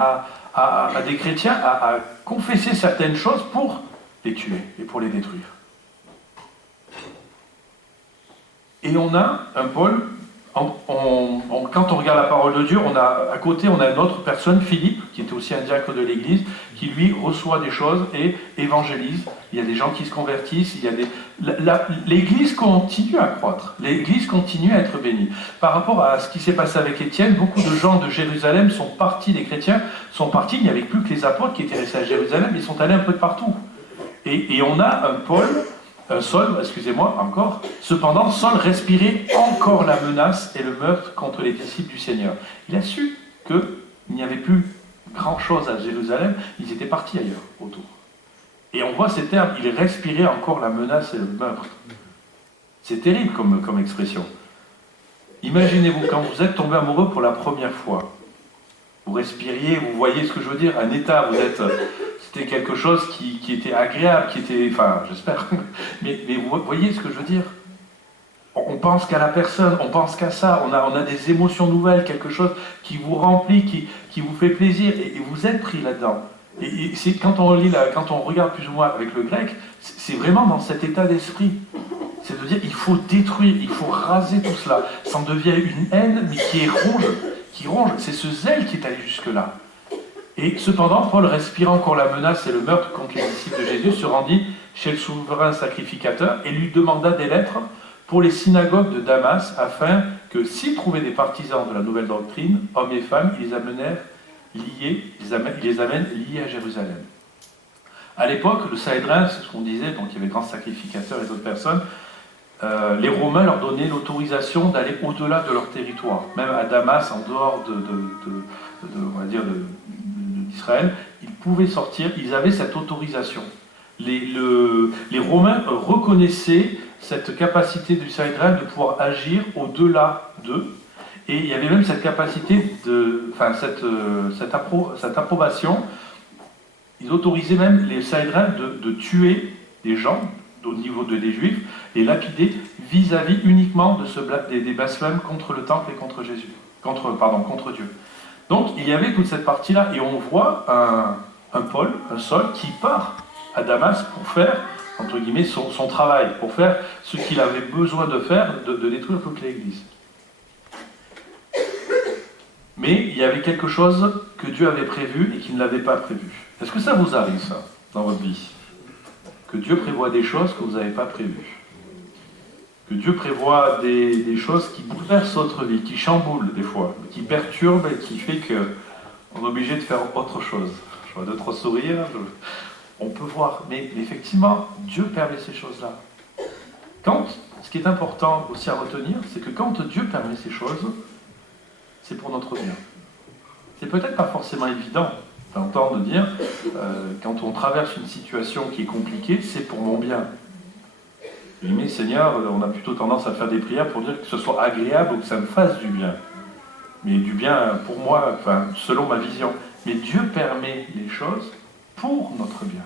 à des chrétiens à confesser certaines choses pour les tuer et pour les détruire. Et on a un Paul, quand on regarde la parole de Dieu, à côté on a une autre personne, Philippe, qui était aussi un diacre de l'Église, qui lui reçoit des choses et évangélise. Il y a des gens qui se convertissent, l'Église continue à croître, l'Église continue à être bénie. Par rapport à ce qui s'est passé avec Étienne, beaucoup de gens de Jérusalem sont partis, des chrétiens sont partis, il n'y avait plus que les apôtres qui étaient restés à Jérusalem, ils sont allés un peu de partout. Et on a Saul, excusez-moi, encore. Cependant, Saul respirait encore la menace et le meurtre contre les disciples du Seigneur. Il a su qu'il n'y avait plus grand-chose à Jérusalem, ils étaient partis ailleurs, autour. Et on voit ces termes, il respirait encore la menace et le meurtre. C'est terrible comme expression. Imaginez-vous, quand vous êtes tombé amoureux pour la première fois, vous respiriez, vous voyez ce que je veux dire, un état, c'était quelque chose qui était agréable, enfin, j'espère, mais vous voyez ce que je veux dire? On pense qu'à la personne, on pense qu'à ça, on a des émotions nouvelles, quelque chose qui vous remplit, qui vous fait plaisir, et vous êtes pris là-dedans. Et c'est quand on regarde plus ou moins avec le grec, c'est vraiment dans cet état d'esprit. C'est de dire, il faut détruire, il faut raser tout cela. Ça en devient une haine, mais qui ronge. C'est ce zèle qui est allé jusque-là. Et cependant, Paul, respirant encore la menace et le meurtre contre les disciples de Jésus, se rendit chez le souverain sacrificateur et lui demanda des lettres pour les synagogues de Damas, afin que, s'il trouvait des partisans de la nouvelle doctrine, hommes et femmes, il les amène liés à Jérusalem. À l'époque, le Sanhédrin, c'est ce qu'on disait, donc il y avait grand sacrificateur et d'autres personnes, les Romains leur donnaient l'autorisation d'aller au-delà de leur territoire, même à Damas, en dehors d'Israël, ils pouvaient sortir, ils avaient cette autorisation. Les Romains reconnaissaient cette capacité du Sanhédrin de pouvoir agir au-delà d'eux, et il y avait même cette capacité, cette approbation, ils autorisaient même les Sanhédrins de tuer des gens, au niveau des Juifs, et lapider vis-à-vis uniquement des blasphèmes contre le temple et contre Jésus, contre Dieu. Donc il y avait toute cette partie-là, et on voit un Saul, qui part à Damas pour faire, entre guillemets, son travail, pour faire ce qu'il avait besoin de faire, de détruire toute l'Église. Mais il y avait quelque chose que Dieu avait prévu et qu'il ne l'avait pas prévu. Est-ce que ça vous arrive, ça, dans votre vie? Que Dieu prévoit des choses que vous n'avez pas prévues. Que Dieu prévoit des choses qui bouleversent votre vie, qui chamboulent des fois, qui perturbent et qui fait qu'on est obligé de faire autre chose. Je vois d'autres sourires, on peut voir. Mais effectivement, Dieu permet ces choses-là. Ce qui est important aussi à retenir, c'est que quand Dieu permet ces choses, c'est pour notre bien. C'est peut-être pas forcément évident d'entendre dire, quand on traverse une situation qui est compliquée, c'est pour mon bien. Mais Seigneur, on a plutôt tendance à faire des prières pour dire que ce soit agréable ou que ça me fasse du bien. Mais du bien pour moi, selon ma vision. Mais Dieu permet les choses pour notre bien.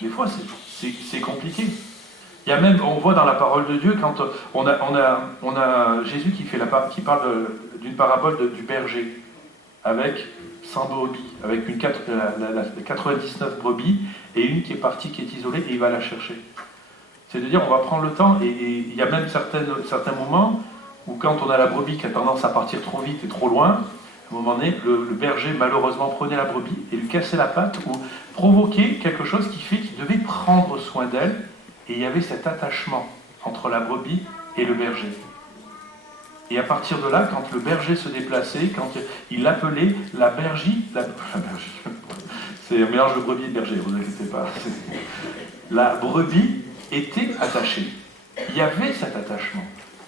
Des fois, c'est compliqué. Il y a même, on voit dans la parole de Dieu, quand on a Jésus qui parle d'une parabole du berger, avec 100 brebis, avec 99 brebis, et une qui est partie, qui est isolée, et il va la chercher. C'est de dire, on va prendre le temps, et il y a même certains moments où quand on a la brebis qui a tendance à partir trop vite et trop loin, à un moment donné, le berger malheureusement prenait la brebis et lui cassait la patte, ou provoquait quelque chose qui fait qu'il devait prendre soin d'elle, et il y avait cet attachement entre la brebis et le berger. Et à partir de là, quand le berger se déplaçait, quand il l'appelait la bergie, c'est un mélange de brebis et de berger, vous inquiétez pas. La brebis était attachée. Il y avait cet attachement.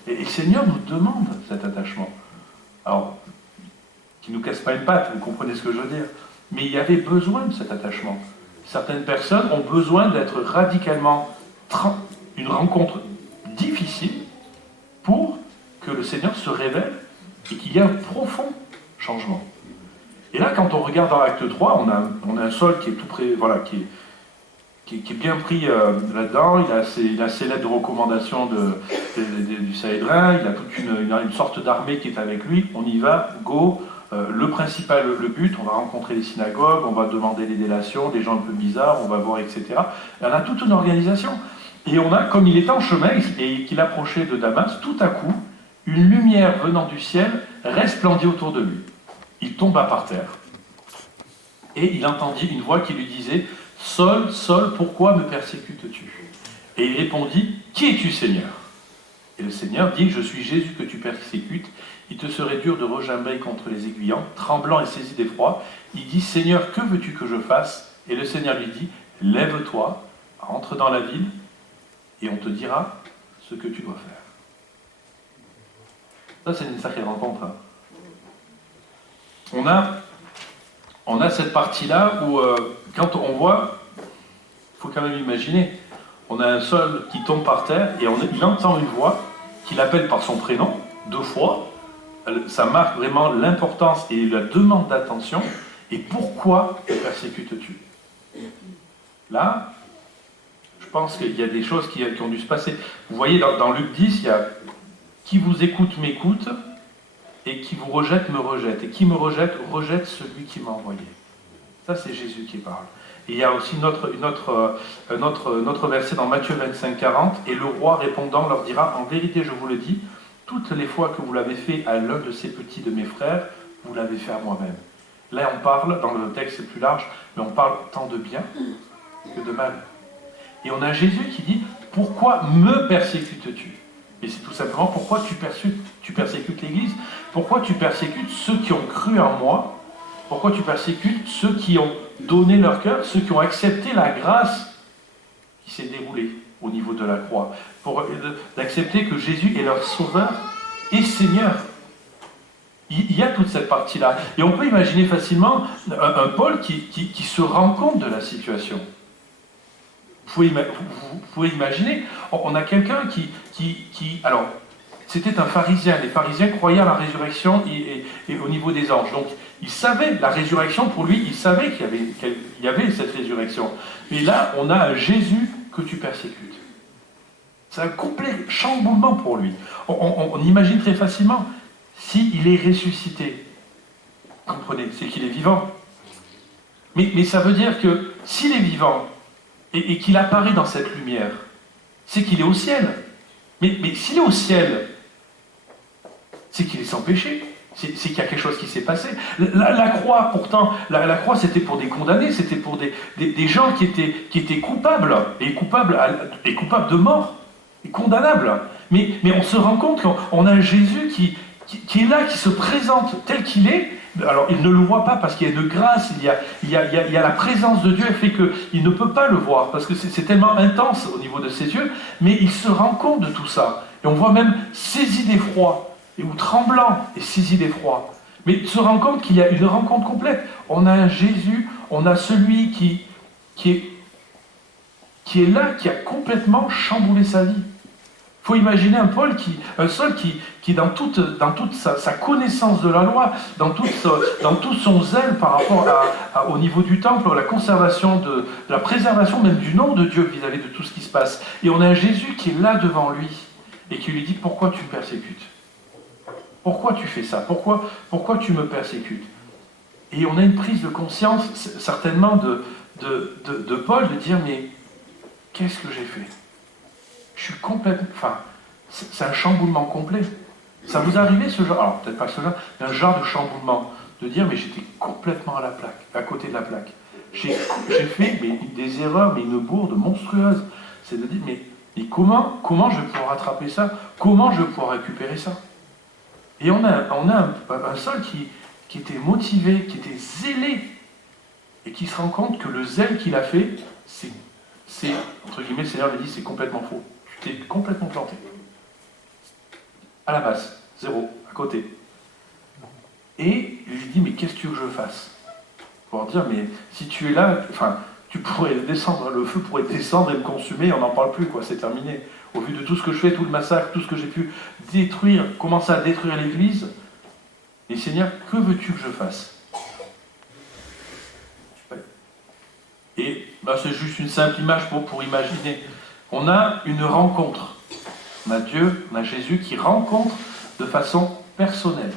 Et le Seigneur nous demande cet attachement. Alors, qu'il ne nous casse pas une patte, vous comprenez ce que je veux dire. Mais il y avait besoin de cet attachement. Certaines personnes ont besoin d'être radicalement une rencontre difficile pour que le Seigneur se révèle et qu'il y ait un profond changement. Et là, quand on regarde dans l'acte 3, on a un Saul qui est tout près, voilà, qui est bien pris là-dedans. Il a ses lettres de recommandation du Sanhédrin, il a toute une sorte d'armée qui est avec lui. On y va, go. Le principal, le but, on va rencontrer les synagogues, on va demander les délations, des gens un peu bizarres, on va voir, etc. Et on a toute une organisation. Et on a, comme il était en chemin et qu'il approchait de Damas, tout à coup, une lumière venant du ciel resplendit autour de lui. Il tomba par terre. Et il entendit une voix qui lui disait « Saul, Saul, pourquoi me persécutes-tu » Et il répondit « Qui es-tu, Seigneur ?» Et le Seigneur dit « Je suis Jésus que tu persécutes. Il te serait dur de regimber contre les aiguillants. » Tremblant et saisi d'effroi, il dit « Seigneur, que veux-tu que je fasse ?» Et le Seigneur lui dit « Lève-toi, entre dans la ville, et on te dira ce que tu dois faire. » Ça, c'est une sacrée rencontre. Hein. On a cette partie-là où, quand on voit, il faut quand même imaginer, on a un Saul qui tombe par terre et il entend une voix qui l'appelle par son prénom, 2 fois. Ça marque vraiment l'importance et la demande d'attention. Et pourquoi me persécutes-tu? Là, je pense qu'il y a des choses qui ont dû se passer. Vous voyez, dans Luc 10, il y a « Qui vous écoute m'écoute, et qui vous rejette me rejette, et qui me rejette, rejette celui qui m'a envoyé. » Ça, c'est Jésus qui parle. Et il y a aussi notre verset dans Matthieu 25, 40, « Et le roi répondant leur dira, en vérité, je vous le dis, toutes les fois que vous l'avez fait à l'un de ces petits de mes frères, vous l'avez fait à moi-même. » Là, on parle, dans le texte plus large, mais on parle tant de bien que de mal. Et on a Jésus qui dit, « Pourquoi me persécutes-tu » Et c'est tout simplement pourquoi tu persécutes l'Église, pourquoi tu persécutes ceux qui ont cru en moi, pourquoi tu persécutes ceux qui ont donné leur cœur, ceux qui ont accepté la grâce qui s'est déroulée au niveau de la croix, pour d'accepter que Jésus est leur sauveur et Seigneur. Il y a toute cette partie-là. Et on peut imaginer facilement un Paul qui se rend compte de la situation. Vous pouvez imaginer, on a quelqu'un alors, c'était un pharisien. Les pharisiens croyaient à la résurrection et au niveau des anges. Donc, il savait la résurrection, pour lui, il savait qu'il y avait cette résurrection. Mais là, on a un Jésus que tu persécutes. C'est un complet chamboulement pour lui. On imagine très facilement, s'il est ressuscité, comprenez, c'est qu'il est vivant. Mais ça veut dire que s'il est vivant, et qu'il apparaît dans cette lumière, c'est qu'il est au ciel. Mais s'il est au ciel, c'est qu'il est sans péché. C'est qu'il y a quelque chose qui s'est passé. La croix, pourtant, la croix, c'était pour des condamnés, c'était pour des gens qui étaient coupables, et coupables de mort, et condamnables. Mais on se rend compte qu'on a un Jésus qui est là, qui se présente tel qu'il est. Alors, il ne le voit pas parce qu'il y a une grâce, il y a la présence de Dieu, elle fait qu'il ne peut pas le voir, parce que c'est tellement intense au niveau de ses yeux, mais il se rend compte de tout ça. Et on voit même saisi d'effroi, ou tremblant et saisi d'effroi. Mais il se rend compte qu'il y a une rencontre complète. On a un Jésus, on a celui qui est là, qui a complètement chamboulé sa vie. Il faut imaginer un Saul qui dans toute sa connaissance de la loi, dans tout son zèle par rapport au niveau du temple, la conservation de la préservation même du nom de Dieu vis-à-vis de tout ce qui se passe. Et on a un Jésus qui est là devant lui et qui lui dit « Pourquoi tu me persécutes ? Pourquoi tu fais ça ? Pourquoi tu me persécutes ?» Et on a une prise de conscience certainement de Paul de dire « Mais qu'est-ce que j'ai fait ? Je suis complètement... » Enfin, c'est un chamboulement complet. Ça vous est arrivé ce genre, alors peut-être pas ce genre, mais un genre de chamboulement, de dire mais j'étais complètement à côté de la plaque. J'ai fait des erreurs, mais une bourde monstrueuse. C'est de dire mais comment je vais pouvoir rattraper ça? Comment je vais pouvoir récupérer ça? Et on a un Saul qui était motivé, qui était zélé, et qui se rend compte que le zèle qu'il a fait, c'est entre guillemets, le Seigneur lui dit, c'est complètement faux. Tu t'es complètement planté. À la base, zéro, à côté. Et il lui dit, mais qu'est-ce que tu veux que je fasse? pour dire, mais si tu es là, enfin, tu pourrais descendre, le feu pourrait descendre et me consumer, on n'en parle plus, quoi, c'est terminé. Au vu de tout ce que je fais, tout le massacre, tout ce que j'ai pu détruire, commencer à détruire l'Église, et Seigneur, que veux-tu que je fasse? Et ben, c'est juste une simple image pour imaginer. On a une rencontre. On a Dieu, on a Jésus qui rencontre de façon personnelle,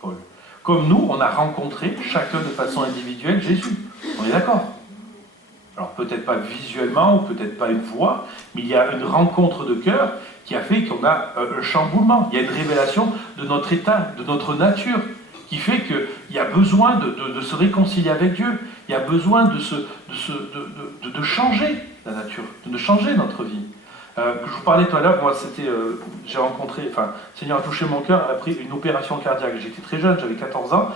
Paul. Comme nous, on a rencontré chacun de façon individuelle Jésus. On est d'accord? Alors peut-être pas visuellement, ou peut-être pas une voix, mais il y a une rencontre de cœur qui a fait qu'on a un chamboulement. Il y a une révélation de notre état, de notre nature, qui fait qu'il y a besoin de se réconcilier avec Dieu. Il y a besoin de changer la nature, de changer notre vie. Je vous parlais tout à l'heure, moi c'était, j'ai rencontré, enfin, le Seigneur a touché mon cœur après une opération cardiaque. J'étais très jeune, j'avais 14 ans,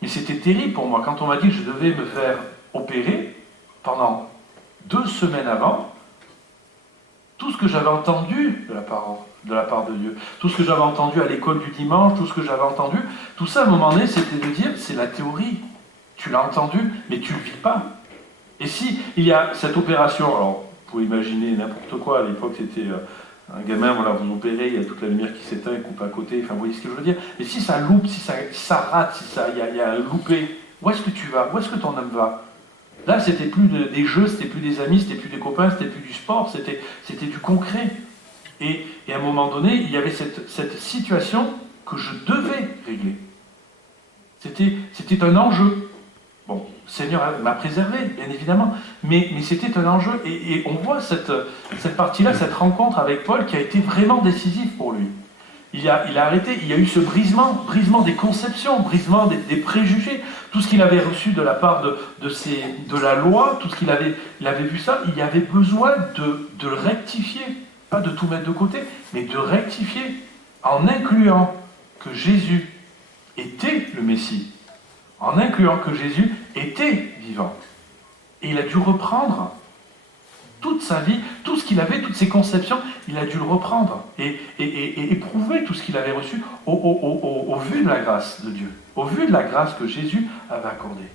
mais c'était terrible pour moi. Quand on m'a dit que je devais me faire opérer, pendant 2 semaines avant, tout ce que j'avais entendu de la part de Dieu, tout ce que j'avais entendu à l'école du dimanche, tout ce que j'avais entendu, tout ça à un moment donné, c'était de dire, c'est la théorie. Tu l'as entendu, mais tu ne le vis pas. Et si il y a cette opération, alors vous pouvez imaginer n'importe quoi, à l'époque c'était un gamin, voilà, vous opérez, il y a toute la lumière qui s'éteint, il coupe à côté, enfin vous voyez ce que je veux dire. Mais si ça loupe, si ça rate, si il y a un loupé, où est-ce que tu vas? Où est-ce que ton âme va? Là, c'était plus des jeux, c'était plus des amis, c'était plus des copains, c'était plus du sport, c'était du concret. Et à un moment donné, il y avait cette situation que je devais régler. C'était un enjeu. Bon, le Seigneur m'a préservé, bien évidemment, mais c'était un enjeu. Et on voit cette partie-là, cette rencontre avec Paul qui a été vraiment décisive pour lui. Il a arrêté, il y a eu ce brisement des conceptions, brisement des préjugés, tout ce qu'il avait reçu de la part de la loi, tout ce il avait vu ça, il y avait besoin de le rectifier, pas de tout mettre de côté, mais de rectifier, en incluant que Jésus était le Messie, en incluant que Jésus était vivant. Et il a dû reprendre toute sa vie, tout ce qu'il avait, toutes ses conceptions, il a dû le reprendre et éprouver tout ce qu'il avait reçu au vu de la grâce de Dieu, au vu de la grâce que Jésus avait accordée.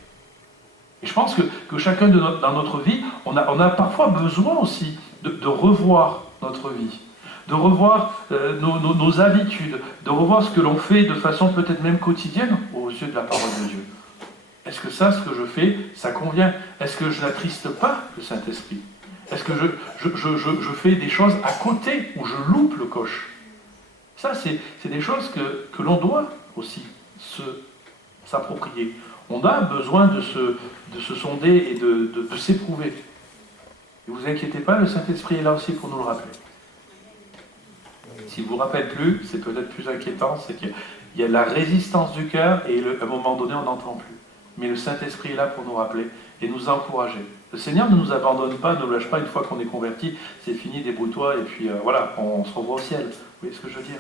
Et je pense que chacun dans notre vie, on a parfois besoin aussi de revoir notre vie, de revoir nos habitudes, de revoir ce que l'on fait de façon peut-être même quotidienne aux yeux de la parole de Dieu. Est-ce que ça, ce que je fais, ça convient? Est-ce que je n'attriste pas le Saint-Esprit? Est-ce que je fais des choses à côté où je loupe le coche? Ça, c'est des choses que l'on doit aussi s'approprier. On a besoin de se sonder et de s'éprouver. Ne vous inquiétez pas, le Saint-Esprit est là aussi pour nous le rappeler. S'il ne vous rappelle plus, c'est peut-être plus inquiétant, c'est qu'il y a la résistance du cœur et à un moment donné, on n'entend plus. Mais le Saint-Esprit est là pour nous rappeler et nous encourager. Le Seigneur ne nous abandonne pas, ne nous lâche pas une fois qu'on est converti, c'est fini, débrouille-toi, et puis voilà, on se revoit au ciel. Vous voyez ce que je veux dire?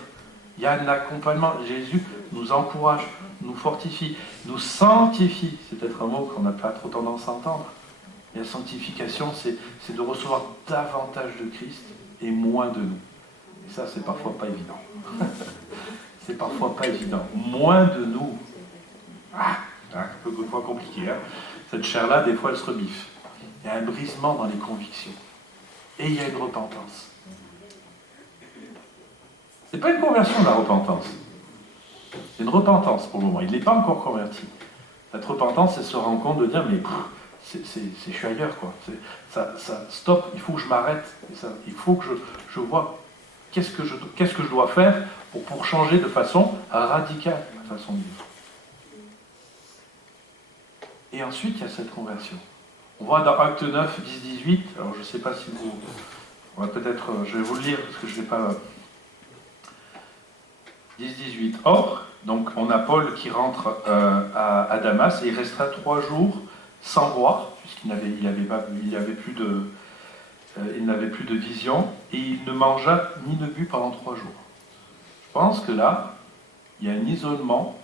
Il y a un accompagnement. Jésus nous encourage, nous fortifie, nous sanctifie. C'est peut-être un mot qu'on n'a pas trop tendance à entendre. Et la sanctification, c'est de recevoir davantage de Christ et moins de nous. Et ça, c'est parfois pas évident. C'est parfois pas évident. Moins de nous. Un peu compliqué. Hein. Cette chair-là, des fois, elle se rebiffe. Il y a un brisement dans les convictions. Et il y a une repentance. C'est pas une conversion, la repentance. C'est une repentance pour le moment. Il n'est pas encore converti. Cette repentance, c'est se rendre compte de dire, mais je suis ailleurs, quoi. Stop, il faut que je m'arrête. Il faut que je vois qu'est-ce que je dois faire pour changer de façon radicale ma façon de vivre. Et ensuite, il y a cette conversion. On voit dans Acte 9, 10, 18, alors je ne sais pas si vous... On va peut-être... je vais vous le lire, parce que je ne l'ai pas... 10, 18. Or, donc, on a Paul qui rentre à Damas, et il restera 3 jours sans voir, puisqu'il n'avait plus de vision, et il ne mangea ni ne but pendant 3 jours. Je pense que là, il y a un isolement,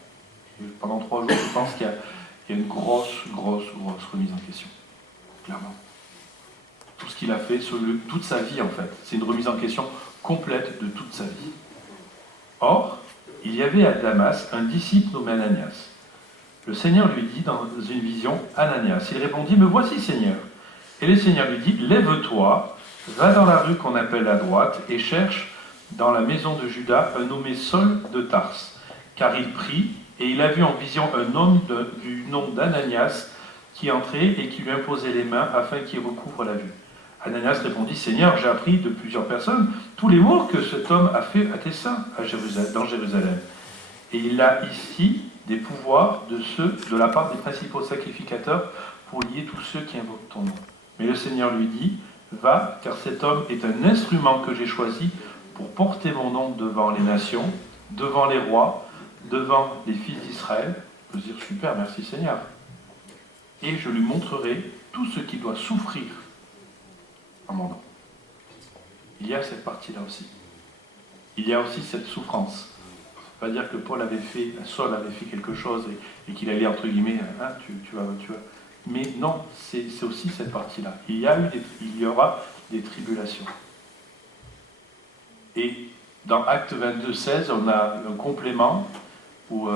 pendant 3 jours, je pense qu'il y a une grosse remise en question. Clairement. Tout ce qu'il a fait, toute sa vie en fait, c'est une remise en question complète de toute sa vie. Or, il y avait à Damas un disciple nommé Ananias. Le Seigneur lui dit dans une vision, Ananias. Il répondit, me voici Seigneur. Et le Seigneur lui dit, lève-toi, va dans la rue qu'on appelle la droite et cherche dans la maison de Judas un nommé Saul de Tarse. Car il prie et il a vu en vision un homme du nom d'Ananias qui entrait et qui lui imposait les mains afin qu'il recouvre la vue. Ananias répondit, Seigneur, j'ai appris de plusieurs personnes tous les maux que cet homme a fait à tes saints dans Jérusalem. Et il a ici des pouvoirs de la part des principaux sacrificateurs pour lier tous ceux qui invoquent ton nom. Mais le Seigneur lui dit, va, car cet homme est un instrument que j'ai choisi pour porter mon nom devant les nations, devant les rois, devant les fils d'Israël. On peut se dire, super, merci Seigneur. Et je lui montrerai tout ce qu'il doit souffrir en mon nom. Il y a cette partie-là aussi. Il y a aussi cette souffrance. Ça ne veut pas dire que Saul avait fait quelque chose et qu'il allait, entre guillemets, hein, tu vas. Mais non, c'est aussi cette partie-là. Il y aura des tribulations. Et dans Acte 22:16, on a un complément où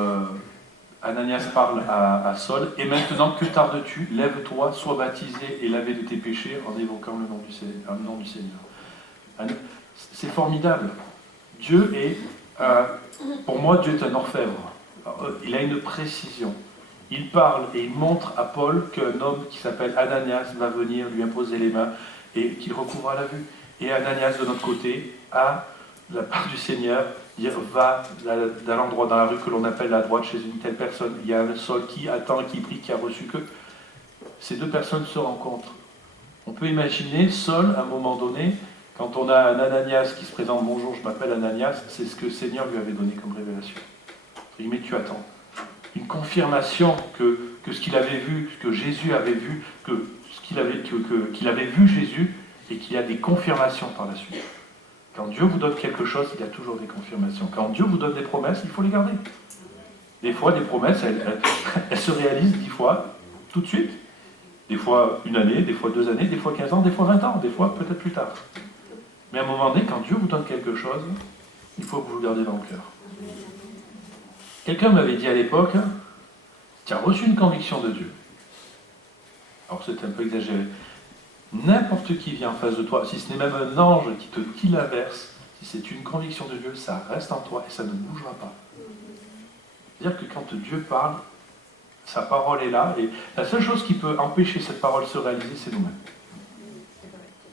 Ananias parle à Saul, et maintenant que tardes-tu, lève-toi, sois baptisé et lavé de tes péchés en évoquant le nom du Seigneur. C'est formidable. Dieu est, pour moi, Dieu est un orfèvre. Il a une précision. Il parle et il montre à Paul qu'un homme qui s'appelle Ananias va venir lui imposer les mains et qu'il recouvre la vue. Et Ananias, de notre côté, a de la part du Seigneur, dire va dans l'endroit, dans la rue que l'on appelle la droite chez une telle personne. Il y a un Saul qui attend, qui prie, qui a reçu que. Ces deux personnes se rencontrent. On peut imaginer Saul, à un moment donné, quand on a un Ananias qui se présente, bonjour, je m'appelle Ananias, c'est ce que le Seigneur lui avait donné comme révélation. Mais tu attends. Une confirmation que ce qu'il avait vu, ce que Jésus avait vu, qu'il avait vu Jésus, et qu'il y a des confirmations par la suite. Quand Dieu vous donne quelque chose, il y a toujours des confirmations. Quand Dieu vous donne des promesses, il faut les garder. Des fois, des promesses, elles se réalisent 10 fois, tout de suite. Des fois 1 année, des fois 2 années, des fois 15 ans, des fois 20 ans, des fois peut-être plus tard. Mais à un moment donné, quand Dieu vous donne quelque chose, il faut que vous le gardez dans le cœur. Quelqu'un m'avait dit à l'époque, tu as reçu une conviction de Dieu. Alors c'est un peu exagéré. N'importe qui vient en face de toi, si ce n'est même un ange qui te dit l'inverse, si c'est une conviction de Dieu, ça reste en toi et ça ne bougera pas. C'est-à-dire que quand Dieu parle, sa parole est là, et la seule chose qui peut empêcher cette parole de se réaliser, c'est nous-mêmes.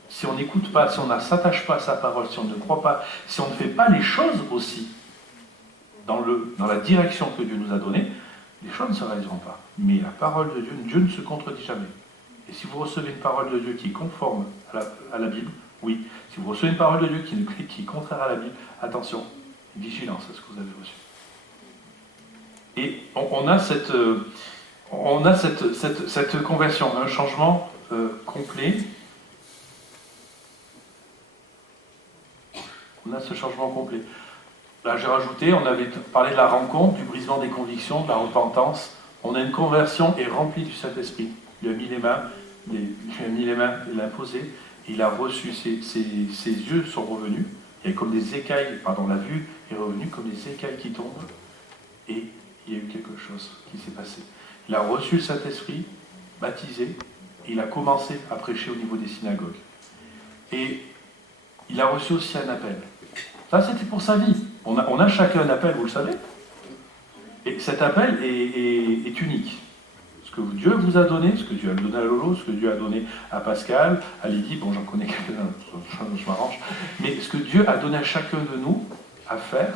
Si on n'écoute pas, si on ne s'attache pas à sa parole, si on ne croit pas, si on ne fait pas les choses aussi dans la direction que Dieu nous a donnée, les choses ne se réaliseront pas. Mais la parole de Dieu, Dieu ne se contredit jamais. Et si vous recevez une parole de Dieu qui est conforme à la Bible, oui. Si vous recevez une parole de Dieu qui est contraire à la Bible, attention, vigilance à ce que vous avez reçu. Et on a cette conversion, un changement complet. On a ce changement complet. Là, j'ai rajouté, on avait parlé de la rencontre, du brisement des convictions, de la repentance. On a une conversion et remplie du Saint-Esprit. Il a mis les mains, il l'a posé, et il a reçu, ses yeux sont revenus, il y a comme des écailles, la vue est revenue comme des écailles qui tombent, et il y a eu quelque chose qui s'est passé. Il a reçu le Saint-Esprit, baptisé, et il a commencé à prêcher au niveau des synagogues. Et il a reçu aussi un appel. Ça, c'était pour sa vie. On a chacun un appel, vous le savez. Et cet appel est unique. Ce que Dieu vous a donné, ce que Dieu a donné à Lolo, ce que Dieu a donné à Pascal, à Lydie, bon, j'en connais quelques-uns, je m'arrange, mais ce que Dieu a donné à chacun de nous à faire,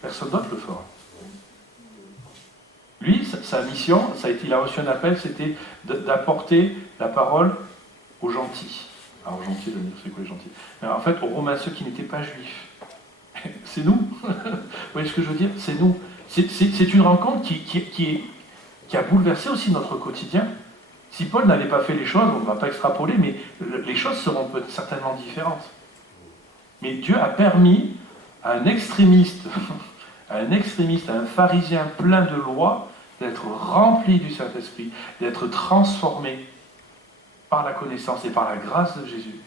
personne d'autre le fera. Lui, sa mission, il a reçu un appel, c'était d'apporter la parole aux gentils. Alors, gentils, c'est quoi les gentils? Mais en fait, aux Romains, ceux qui n'étaient pas juifs. C'est nous. Vous voyez ce que je veux dire? C'est nous. C'est une rencontre qui a bouleversé aussi notre quotidien. Si Paul n'avait pas fait les choses, on ne va pas extrapoler, mais les choses seront peut-être certainement différentes. Mais Dieu a permis à un extrémiste, à un pharisien plein de lois, d'être rempli du Saint-Esprit, d'être transformé par la connaissance et par la grâce de Jésus,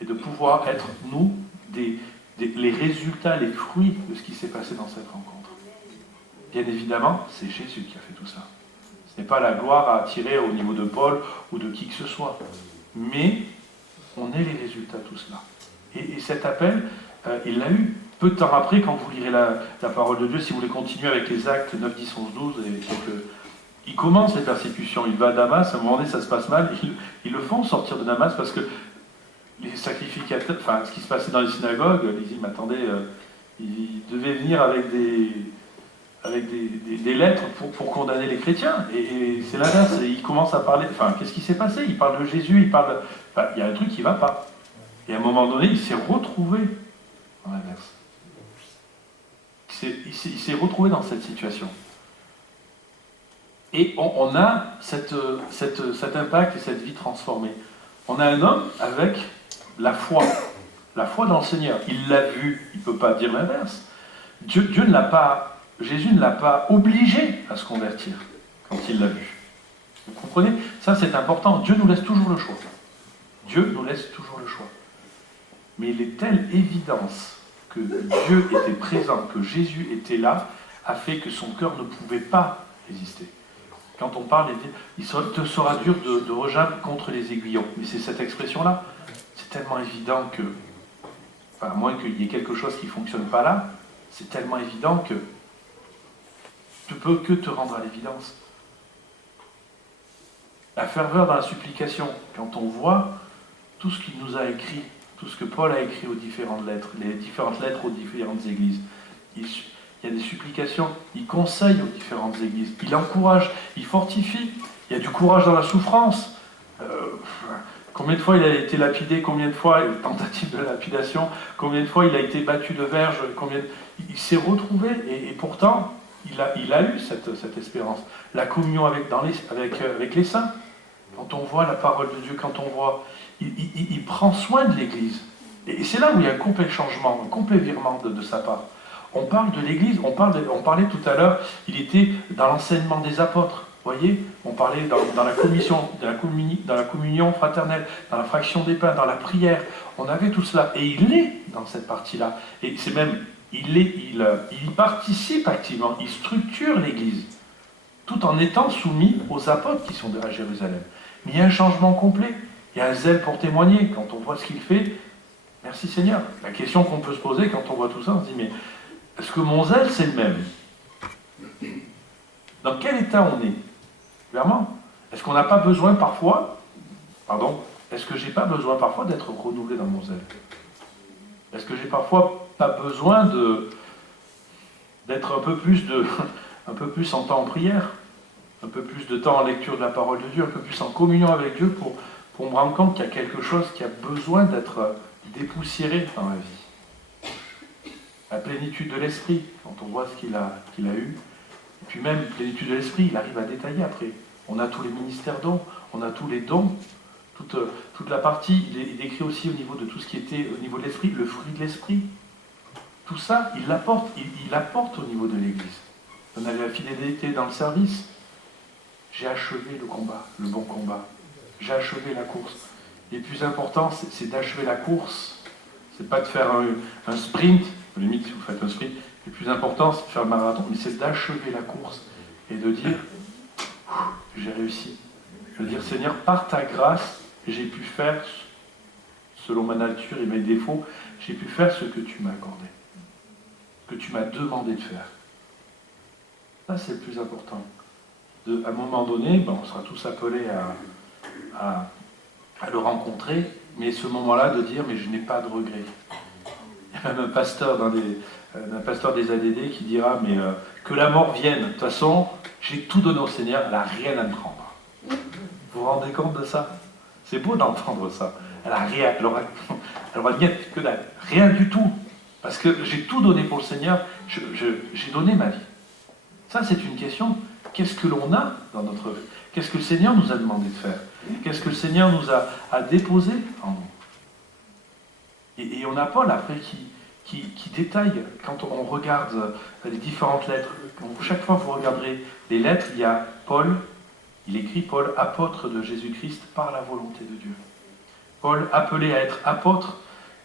et de pouvoir être, nous, les résultats, les fruits de ce qui s'est passé dans cette rencontre. Bien évidemment, c'est Jésus qui a fait tout ça. Ce n'est pas la gloire à tirer au niveau de Paul ou de qui que ce soit. Mais on est les résultats de tout cela. Et cet appel, il l'a eu. Peu de temps après, quand vous lirez la parole de Dieu, si vous voulez continuer avec les actes 9, 10, 11, 12, il commence les persécutions. Il va à Damas, à un moment donné, ça se passe mal. Ils le font sortir de Damas parce que les sacrificateurs, enfin, ce qui se passait dans les synagogues, ils disent, mais attendez, ils devaient venir avec des lettres pour condamner les chrétiens. Et c'est l'inverse. Il commence à parler, enfin, qu'est-ce qui s'est passé? Il parle de Jésus, il y a un truc qui ne va pas. Et à un moment donné, il s'est retrouvé dans l'inverse. Il s'est retrouvé dans cette situation. Et on a cet impact et cette vie transformée. On a un homme avec la foi dans le Seigneur. Il l'a vu, il ne peut pas dire l'inverse. Jésus ne l'a pas obligé à se convertir quand il l'a vu. Vous comprenez? Ça, c'est important. Dieu nous laisse toujours le choix. Dieu nous laisse toujours le choix. Mais il est telle évidence que Dieu était présent, que Jésus était là, a fait que son cœur ne pouvait pas résister. Quand on parle, il te sera dur de rejoindre contre les aiguillons. Mais c'est cette expression-là. C'est tellement évident que, enfin, à moins qu'il y ait quelque chose qui ne fonctionne pas là, c'est tellement évident que tu ne peux que te rendre à l'évidence. La ferveur dans la supplication, quand on voit tout ce qu'il nous a écrit, tout ce que Paul a écrit aux différentes lettres, les différentes lettres aux différentes églises, il y a des supplications, il conseille aux différentes églises, il encourage, il fortifie, il y a du courage dans la souffrance. Combien de fois il a été lapidé, combien de fois, tentative de lapidation, combien de fois il a été battu de verge, il s'est retrouvé, et pourtant, il a eu cette espérance. La communion avec les saints, quand on voit la parole de Dieu, quand on voit, il prend soin de l'Église. Et c'est là où il y a un complet changement, un complet virement de sa part. On parle de l'Église, on parlait tout à l'heure, il était dans l'enseignement des apôtres. Vous voyez, on parlait dans la commission, dans la communion fraternelle, dans la fraction des pains, dans la prière. On avait tout cela. Et il est dans cette partie-là. Et c'est même, il y participe activement, il structure l'Église, tout en étant soumis aux apôtres qui sont à Jérusalem. Mais il y a un changement complet. Il y a un zèle pour témoigner. Quand on voit ce qu'il fait, merci Seigneur. La question qu'on peut se poser quand on voit tout ça, on se dit, mais est-ce que mon zèle, c'est le même? Dans quel état on est? Clairement. Est-ce qu'on n'a pas besoin parfois, est-ce que j'ai pas besoin parfois d'être renouvelé dans mon zèle? Est-ce que j'ai parfois pas besoin d'être un peu plus en temps en prière, un peu plus de temps en lecture de la parole de Dieu, un peu plus en communion avec Dieu pour me rendre compte qu'il y a quelque chose qui a besoin d'être dépoussiéré dans ma vie. La plénitude de l'esprit, quand on voit ce qu'il a eu, et puis même plénitude de l'esprit, il arrive à détailler après. On a tous les ministères dons, on a tous les dons, toute la partie, il décrit aussi au niveau de tout ce qui était au niveau de l'esprit, le fruit de l'esprit. Tout ça, il l'apporte au niveau de l'Église. On avait la fidélité dans le service. J'ai achevé le combat, le bon combat. J'ai achevé la course. Et le plus important, c'est d'achever la course. C'est pas de faire un sprint, limite si vous faites un sprint. Le plus important, c'est de faire le marathon, mais c'est d'achever la course et de dire, j'ai réussi. De dire, Seigneur, par ta grâce, j'ai pu faire, selon ma nature et mes défauts, j'ai pu faire ce que tu m'as accordé, que tu m'as demandé de faire. Ça, c'est le plus important. À un moment donné, on sera tous appelés à le rencontrer, mais ce moment-là, de dire, mais je n'ai pas de regrets. Il y a même un pasteur des ADD qui dira, mais que la mort vienne, de toute façon, j'ai tout donné au Seigneur, elle n'a rien à me prendre. Vous vous rendez compte de ça? C'est beau d'entendre ça. Elle n'a rien, elle aura rien du tout. Parce que j'ai tout donné pour le Seigneur, j'ai donné ma vie. Ça, c'est une question. Qu'est-ce que l'on a dans notre vie? Qu'est-ce que le Seigneur nous a demandé de faire? Qu'est-ce que le Seigneur nous a déposé en nous? Et on a Paul après qui détaille, quand on regarde les différentes lettres, chaque fois que vous regarderez les lettres, il y a Paul, il écrit Paul, apôtre de Jésus-Christ par la volonté de Dieu. Paul appelé à être apôtre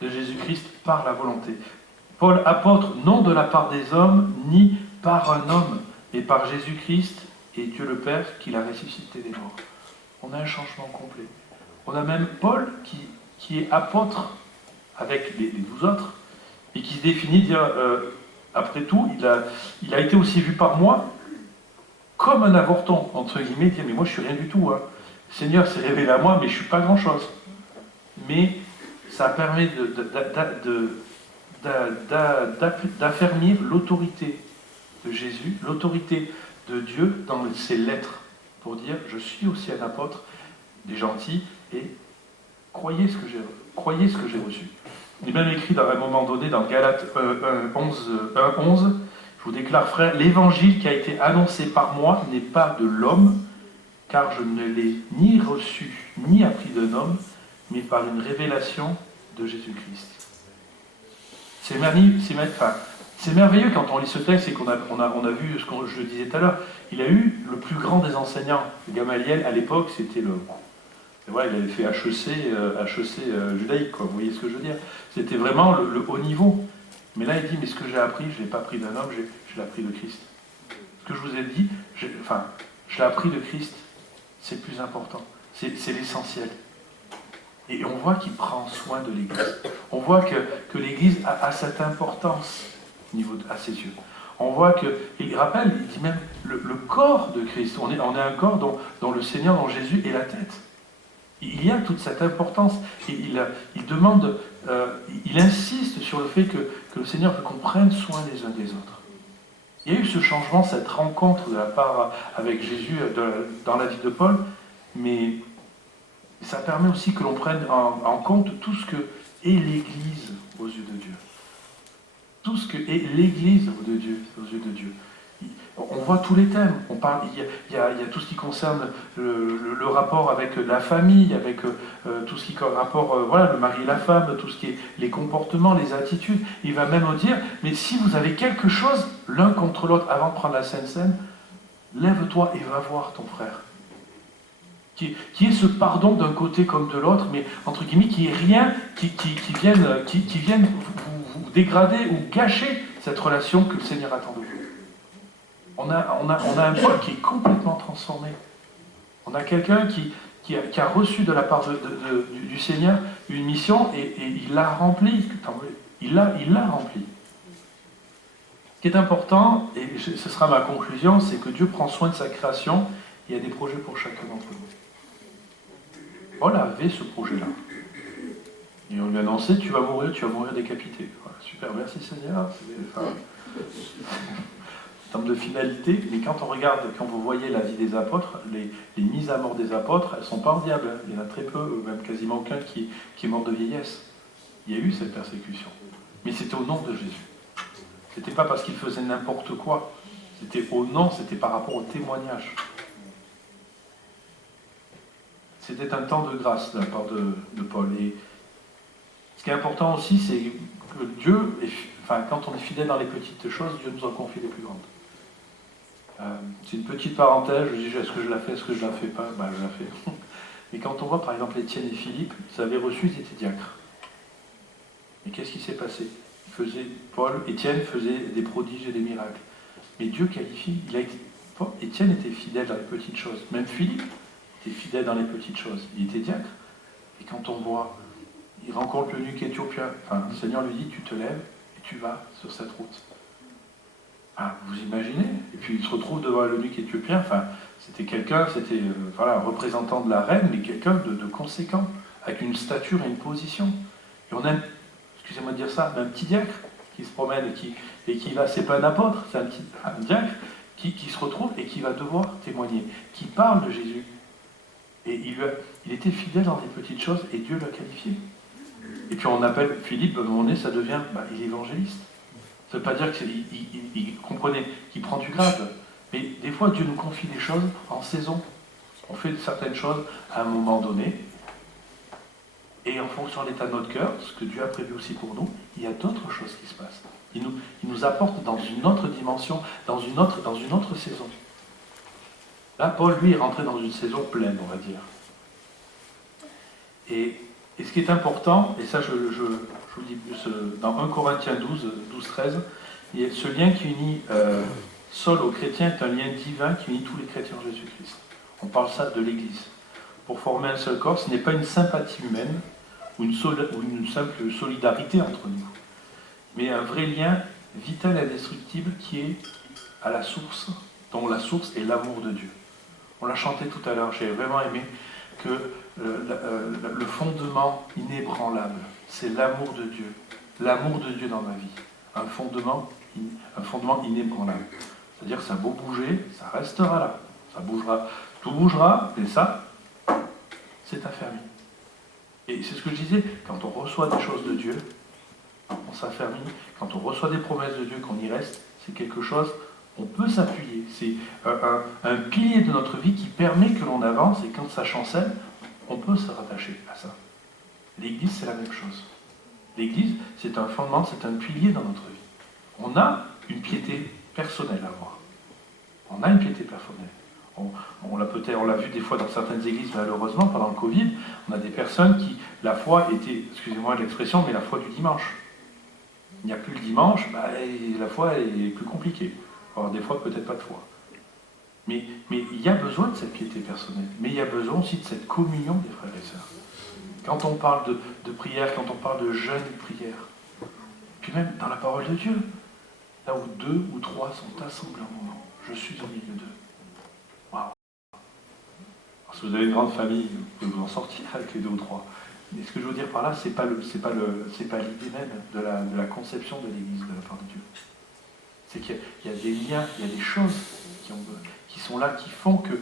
de Jésus-Christ par la volonté. Paul apôtre non de la part des hommes, ni par un homme, mais par Jésus-Christ et Dieu le Père qui l'a ressuscité des morts. On a un changement complet. On a même Paul qui est apôtre avec les 12 autres et qui se définit, dire, après tout, il a été aussi vu par moi comme un avorton, entre guillemets, dire, mais moi je suis rien du tout. Hein. Le Seigneur s'est révélé à moi, mais je ne suis pas grand-chose. Mais ça permet d'affermir l'autorité de Jésus, l'autorité de Dieu dans ses lettres, pour dire, je suis aussi un apôtre des gentils, et croyez ce que j'ai reçu. Il est même écrit à un moment donné dans Galates 1:11, je vous déclare, frère, l'évangile qui a été annoncé par moi n'est pas de l'homme, car je ne l'ai ni reçu ni appris d'un homme, mais par une révélation de Jésus-Christ. C'est merveilleux quand on lit ce texte et qu'on a vu ce que je disais tout à l'heure. Il a eu le plus grand des enseignants. Gamaliel, à l'époque, c'était le... Et voilà, il avait fait HEC judaïque, quoi. Vous voyez ce que je veux dire? C'était vraiment le haut niveau. Mais là, il dit, mais ce que j'ai appris, je ne l'ai pas appris d'un homme, je l'ai appris de Christ. Ce que je vous ai dit, je l'ai appris de Christ. C'est le plus important. C'est l'essentiel. Et on voit qu'il prend soin de l'Église. On voit que l'Église a cette importance à ses yeux. On voit il rappelle, il dit même le corps de Christ. On est un corps dont le Seigneur, dont Jésus est la tête. Il y a toute cette importance. Et il demande, il insiste sur le fait que le Seigneur veut qu'on prenne soin les uns des autres. Il y a eu ce changement, cette rencontre de la part avec Jésus dans la vie de Paul, mais ça permet aussi que l'on prenne en compte tout ce que est l'Église aux yeux de Dieu. Tout ce que est l'Église aux yeux de Dieu. On voit tous les thèmes. Il y a tout ce qui concerne le rapport avec la famille, avec tout ce qui rapport, le mari et la femme, tout ce qui est les comportements, les attitudes. Il va même dire, mais si vous avez quelque chose l'un contre l'autre avant de prendre la Sainte Seine, lève-toi et va voir ton frère. Qui est ce pardon d'un côté comme de l'autre, mais entre guillemets, qui est rien, qui vienne vous dégrader ou gâcher cette relation que le Seigneur attend de vous. On a un Paul qui est complètement transformé. On a quelqu'un qui a reçu de la part du Seigneur une mission et il l'a remplie. Il l'a remplie. Ce qui est important, et ce sera ma conclusion, c'est que Dieu prend soin de sa création. Il y a des projets pour chacun d'entre nous. Paul avait ce projet-là. Et on lui a annoncé, tu vas mourir décapité. Voilà, super, merci Seigneur. En termes de finalité, mais quand vous voyez la vie des apôtres, les mises à mort des apôtres, elles ne sont pas enviables. Il y en a très peu, même quasiment aucun qui est mort de vieillesse. Il y a eu cette persécution. Mais c'était au nom de Jésus. C'était pas parce qu'il faisait n'importe quoi. C'était par rapport au témoignage. C'était un temps de grâce de la part de Paul. Et ce qui est important aussi, c'est que Dieu, quand on est fidèle dans les petites choses, Dieu nous en confie les plus grandes. C'est une petite parenthèse, je dis, est-ce que je la fais, est-ce que je la fais pas? Je la fais. Mais quand on voit par exemple Étienne et Philippe, ils avaient reçu, ils étaient diacres. Mais qu'est-ce qui s'est passé? Étienne faisait des prodiges et des miracles. Mais Dieu qualifie, Étienne était fidèle dans les petites choses. Même Philippe était fidèle dans les petites choses. Il était diacre. Et quand on voit, il rencontre le éthiopien, le Seigneur lui dit, tu te lèves et tu vas sur cette route. Vous imaginez? Et puis il se retrouve devant l'eunuque éthiopien, c'était quelqu'un, un représentant de la reine, mais quelqu'un de conséquent, avec une stature et une position. Et on a, excusez-moi de dire ça, un petit diacre qui se promène et qui va, c'est pas un apôtre, c'est un diacre qui se retrouve et qui va devoir témoigner, qui parle de Jésus. Et il était fidèle dans des petites choses et Dieu l'a qualifié. Et puis on appelle Philippe, à un moment donné, ça devient, il est évangéliste. Ça ne veut pas dire qu'il comprenait, qu'il prend du grade. Mais des fois, Dieu nous confie des choses en saison. On fait certaines choses à un moment donné. Et en fonction de l'état de notre cœur, ce que Dieu a prévu aussi pour nous, il y a d'autres choses qui se passent. Il nous apporte dans une autre dimension, dans une autre saison. Là, Paul, lui, est rentré dans une saison pleine, on va dire. Et ce qui est important, et ça je vous dis plus, dans 1 Corinthiens 12, 13, il y a ce lien qui unit Solo-chrétien est un lien divin qui unit tous les chrétiens en Jésus-Christ. On parle ça de l'Église. Pour former un seul corps, ce n'est pas une sympathie humaine ou une simple solidarité entre nous, mais un vrai lien vital et indestructible qui est à la source, dont la source est l'amour de Dieu. On l'a chanté tout à l'heure, j'ai vraiment aimé que le fondement inébranlable, c'est l'amour de Dieu. L'amour de Dieu dans ma vie. Un fondement inébranlable. C'est-à-dire que ça a beau bouger, ça restera là. Ça bougera, tout bougera, et ça, c'est affermi. Et c'est ce que je disais, quand on reçoit des choses de Dieu, on s'affermit. Quand on reçoit des promesses de Dieu, qu'on y reste, c'est quelque chose, on peut s'appuyer. C'est un pilier de notre vie qui permet que l'on avance, et quand ça chancelle, on peut se rattacher à ça. L'Église, c'est la même chose. L'Église, c'est un fondement, c'est un pilier dans notre vie. On a une piété personnelle à avoir. On a une piété personnelle. On l'a vu des fois dans certaines églises, malheureusement, pendant le Covid, on a des personnes qui, la foi était, excusez-moi l'expression, mais la foi du dimanche. Il n'y a plus le dimanche, la foi est plus compliquée. Alors des fois, peut-être pas de foi. Mais il y a besoin de cette piété personnelle. Mais il y a besoin aussi de cette communion des frères et sœurs. Quand on parle de prière, quand on parle de jeûne et de prière, puis même dans la parole de Dieu, là où 2 ou 3 sont assemblés en mon nom, je suis au milieu d'eux. Waouh! Si vous avez une grande famille, vous pouvez vous en sortir avec les 2 ou 3. Mais ce que je veux dire par là, c'est pas l'idée même de la conception de l'Église de la part de Dieu. C'est qu'il y a des liens, il y a des choses qui sont là, qui font que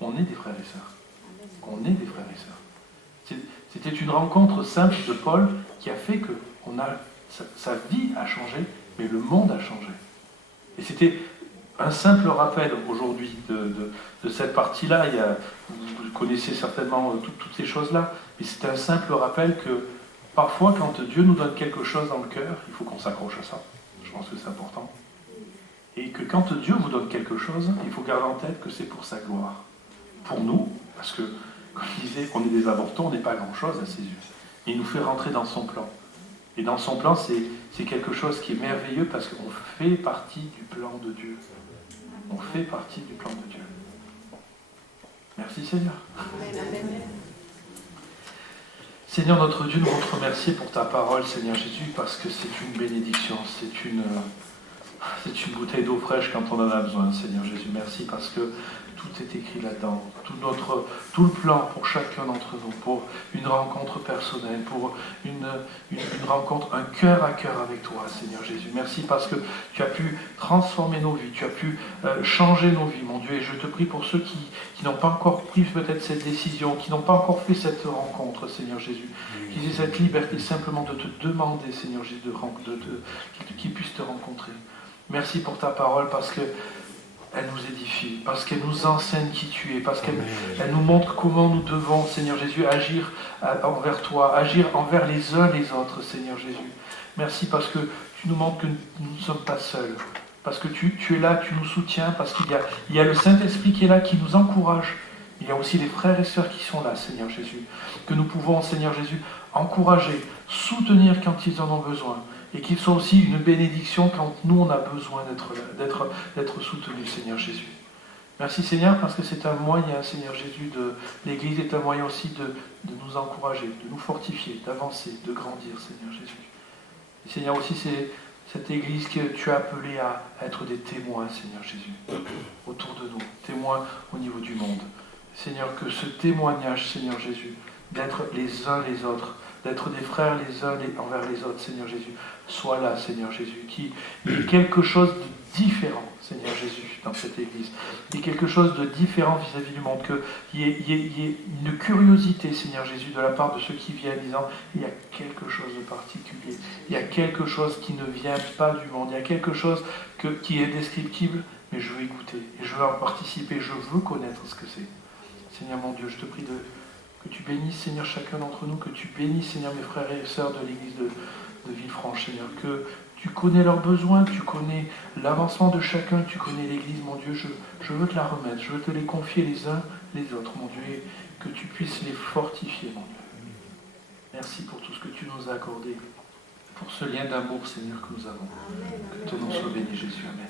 on est des frères et sœurs. On est des frères et sœurs. C'était une rencontre simple de Paul qui a fait que sa vie a changé, mais le monde a changé. Et c'était un simple rappel aujourd'hui de cette partie-là. Vous connaissez certainement toutes ces choses-là, mais c'est un simple rappel que parfois, quand Dieu nous donne quelque chose dans le cœur, il faut qu'on s'accroche à ça. Je pense que c'est important. Et que quand Dieu vous donne quelque chose, il faut garder en tête que c'est pour sa gloire. Pour nous, parce que, comme je disais, on est des avortons, on n'est pas grand-chose à ses yeux. Et il nous fait rentrer dans son plan. Et dans son plan, c'est quelque chose qui est merveilleux parce qu'on fait partie du plan de Dieu. On fait partie du plan de Dieu. Merci Seigneur. Seigneur notre Dieu, nous voulons te remercier pour ta parole, Seigneur Jésus, parce que c'est une bénédiction, c'est une bouteille d'eau fraîche quand on en a besoin, Seigneur Jésus. Merci parce que tout est écrit là-dedans. Tout le plan pour chacun d'entre nous, pour une rencontre personnelle, pour une rencontre, un cœur à cœur avec toi, Seigneur Jésus. Merci parce que tu as pu transformer nos vies, tu as pu changer nos vies, mon Dieu. Et je te prie pour ceux qui n'ont pas encore pris peut-être cette décision, qui n'ont pas encore fait cette rencontre, Seigneur Jésus, qu'ils aient cette liberté simplement de te demander, Seigneur Jésus, qu'ils puissent te rencontrer. Merci pour ta parole parce que elle nous édifie, parce qu'elle nous enseigne qui tu es, parce qu'elle nous montre comment nous devons, Seigneur Jésus, agir envers toi, agir envers les uns les autres, Seigneur Jésus. Merci parce que tu nous montres que nous ne sommes pas seuls, parce que tu es là, tu nous soutiens, parce qu'il y a le Saint-Esprit qui est là, qui nous encourage. Il y a aussi les frères et sœurs qui sont là, Seigneur Jésus, que nous pouvons, Seigneur Jésus, encourager, soutenir quand ils en ont besoin. Et qu'ils soient aussi une bénédiction quand nous, on a besoin d'être soutenus, Seigneur Jésus. Merci, Seigneur, parce que c'est un moyen, Seigneur Jésus, l'Église est un moyen aussi de nous encourager, de nous fortifier, d'avancer, de grandir, Seigneur Jésus. Et Seigneur, aussi, c'est cette Église que tu as appelée à être des témoins, Seigneur Jésus, autour de nous, témoins au niveau du monde. Seigneur, que ce témoignage, Seigneur Jésus, d'être les uns les autres, d'être des frères les uns envers les autres, Seigneur Jésus, soit là, Seigneur Jésus, qu'il y ait quelque chose de différent, Seigneur Jésus, dans cette Église. Il y ait quelque chose de différent vis-à-vis du monde, qu'il y ait une curiosité, Seigneur Jésus, de la part de ceux qui viennent, disant, il y a quelque chose de particulier, il y a quelque chose qui ne vient pas du monde, il y a quelque chose qui est indescriptible, mais je veux écouter, et je veux en participer, je veux connaître ce que c'est. Seigneur mon Dieu, je te prie que tu bénisses, Seigneur, chacun d'entre nous, que tu bénisses, Seigneur, mes frères et sœurs de l'église de Villefranche, Seigneur, que tu connais leurs besoins, tu connais l'avancement de chacun, tu connais l'église, mon Dieu, je veux te la remettre, je veux te les confier les uns les autres, mon Dieu, et que tu puisses les fortifier, mon Dieu. Merci pour tout ce que tu nous as accordé, pour ce lien d'amour, Seigneur, que nous avons. Que ton nom soit béni, Jésus. Amen.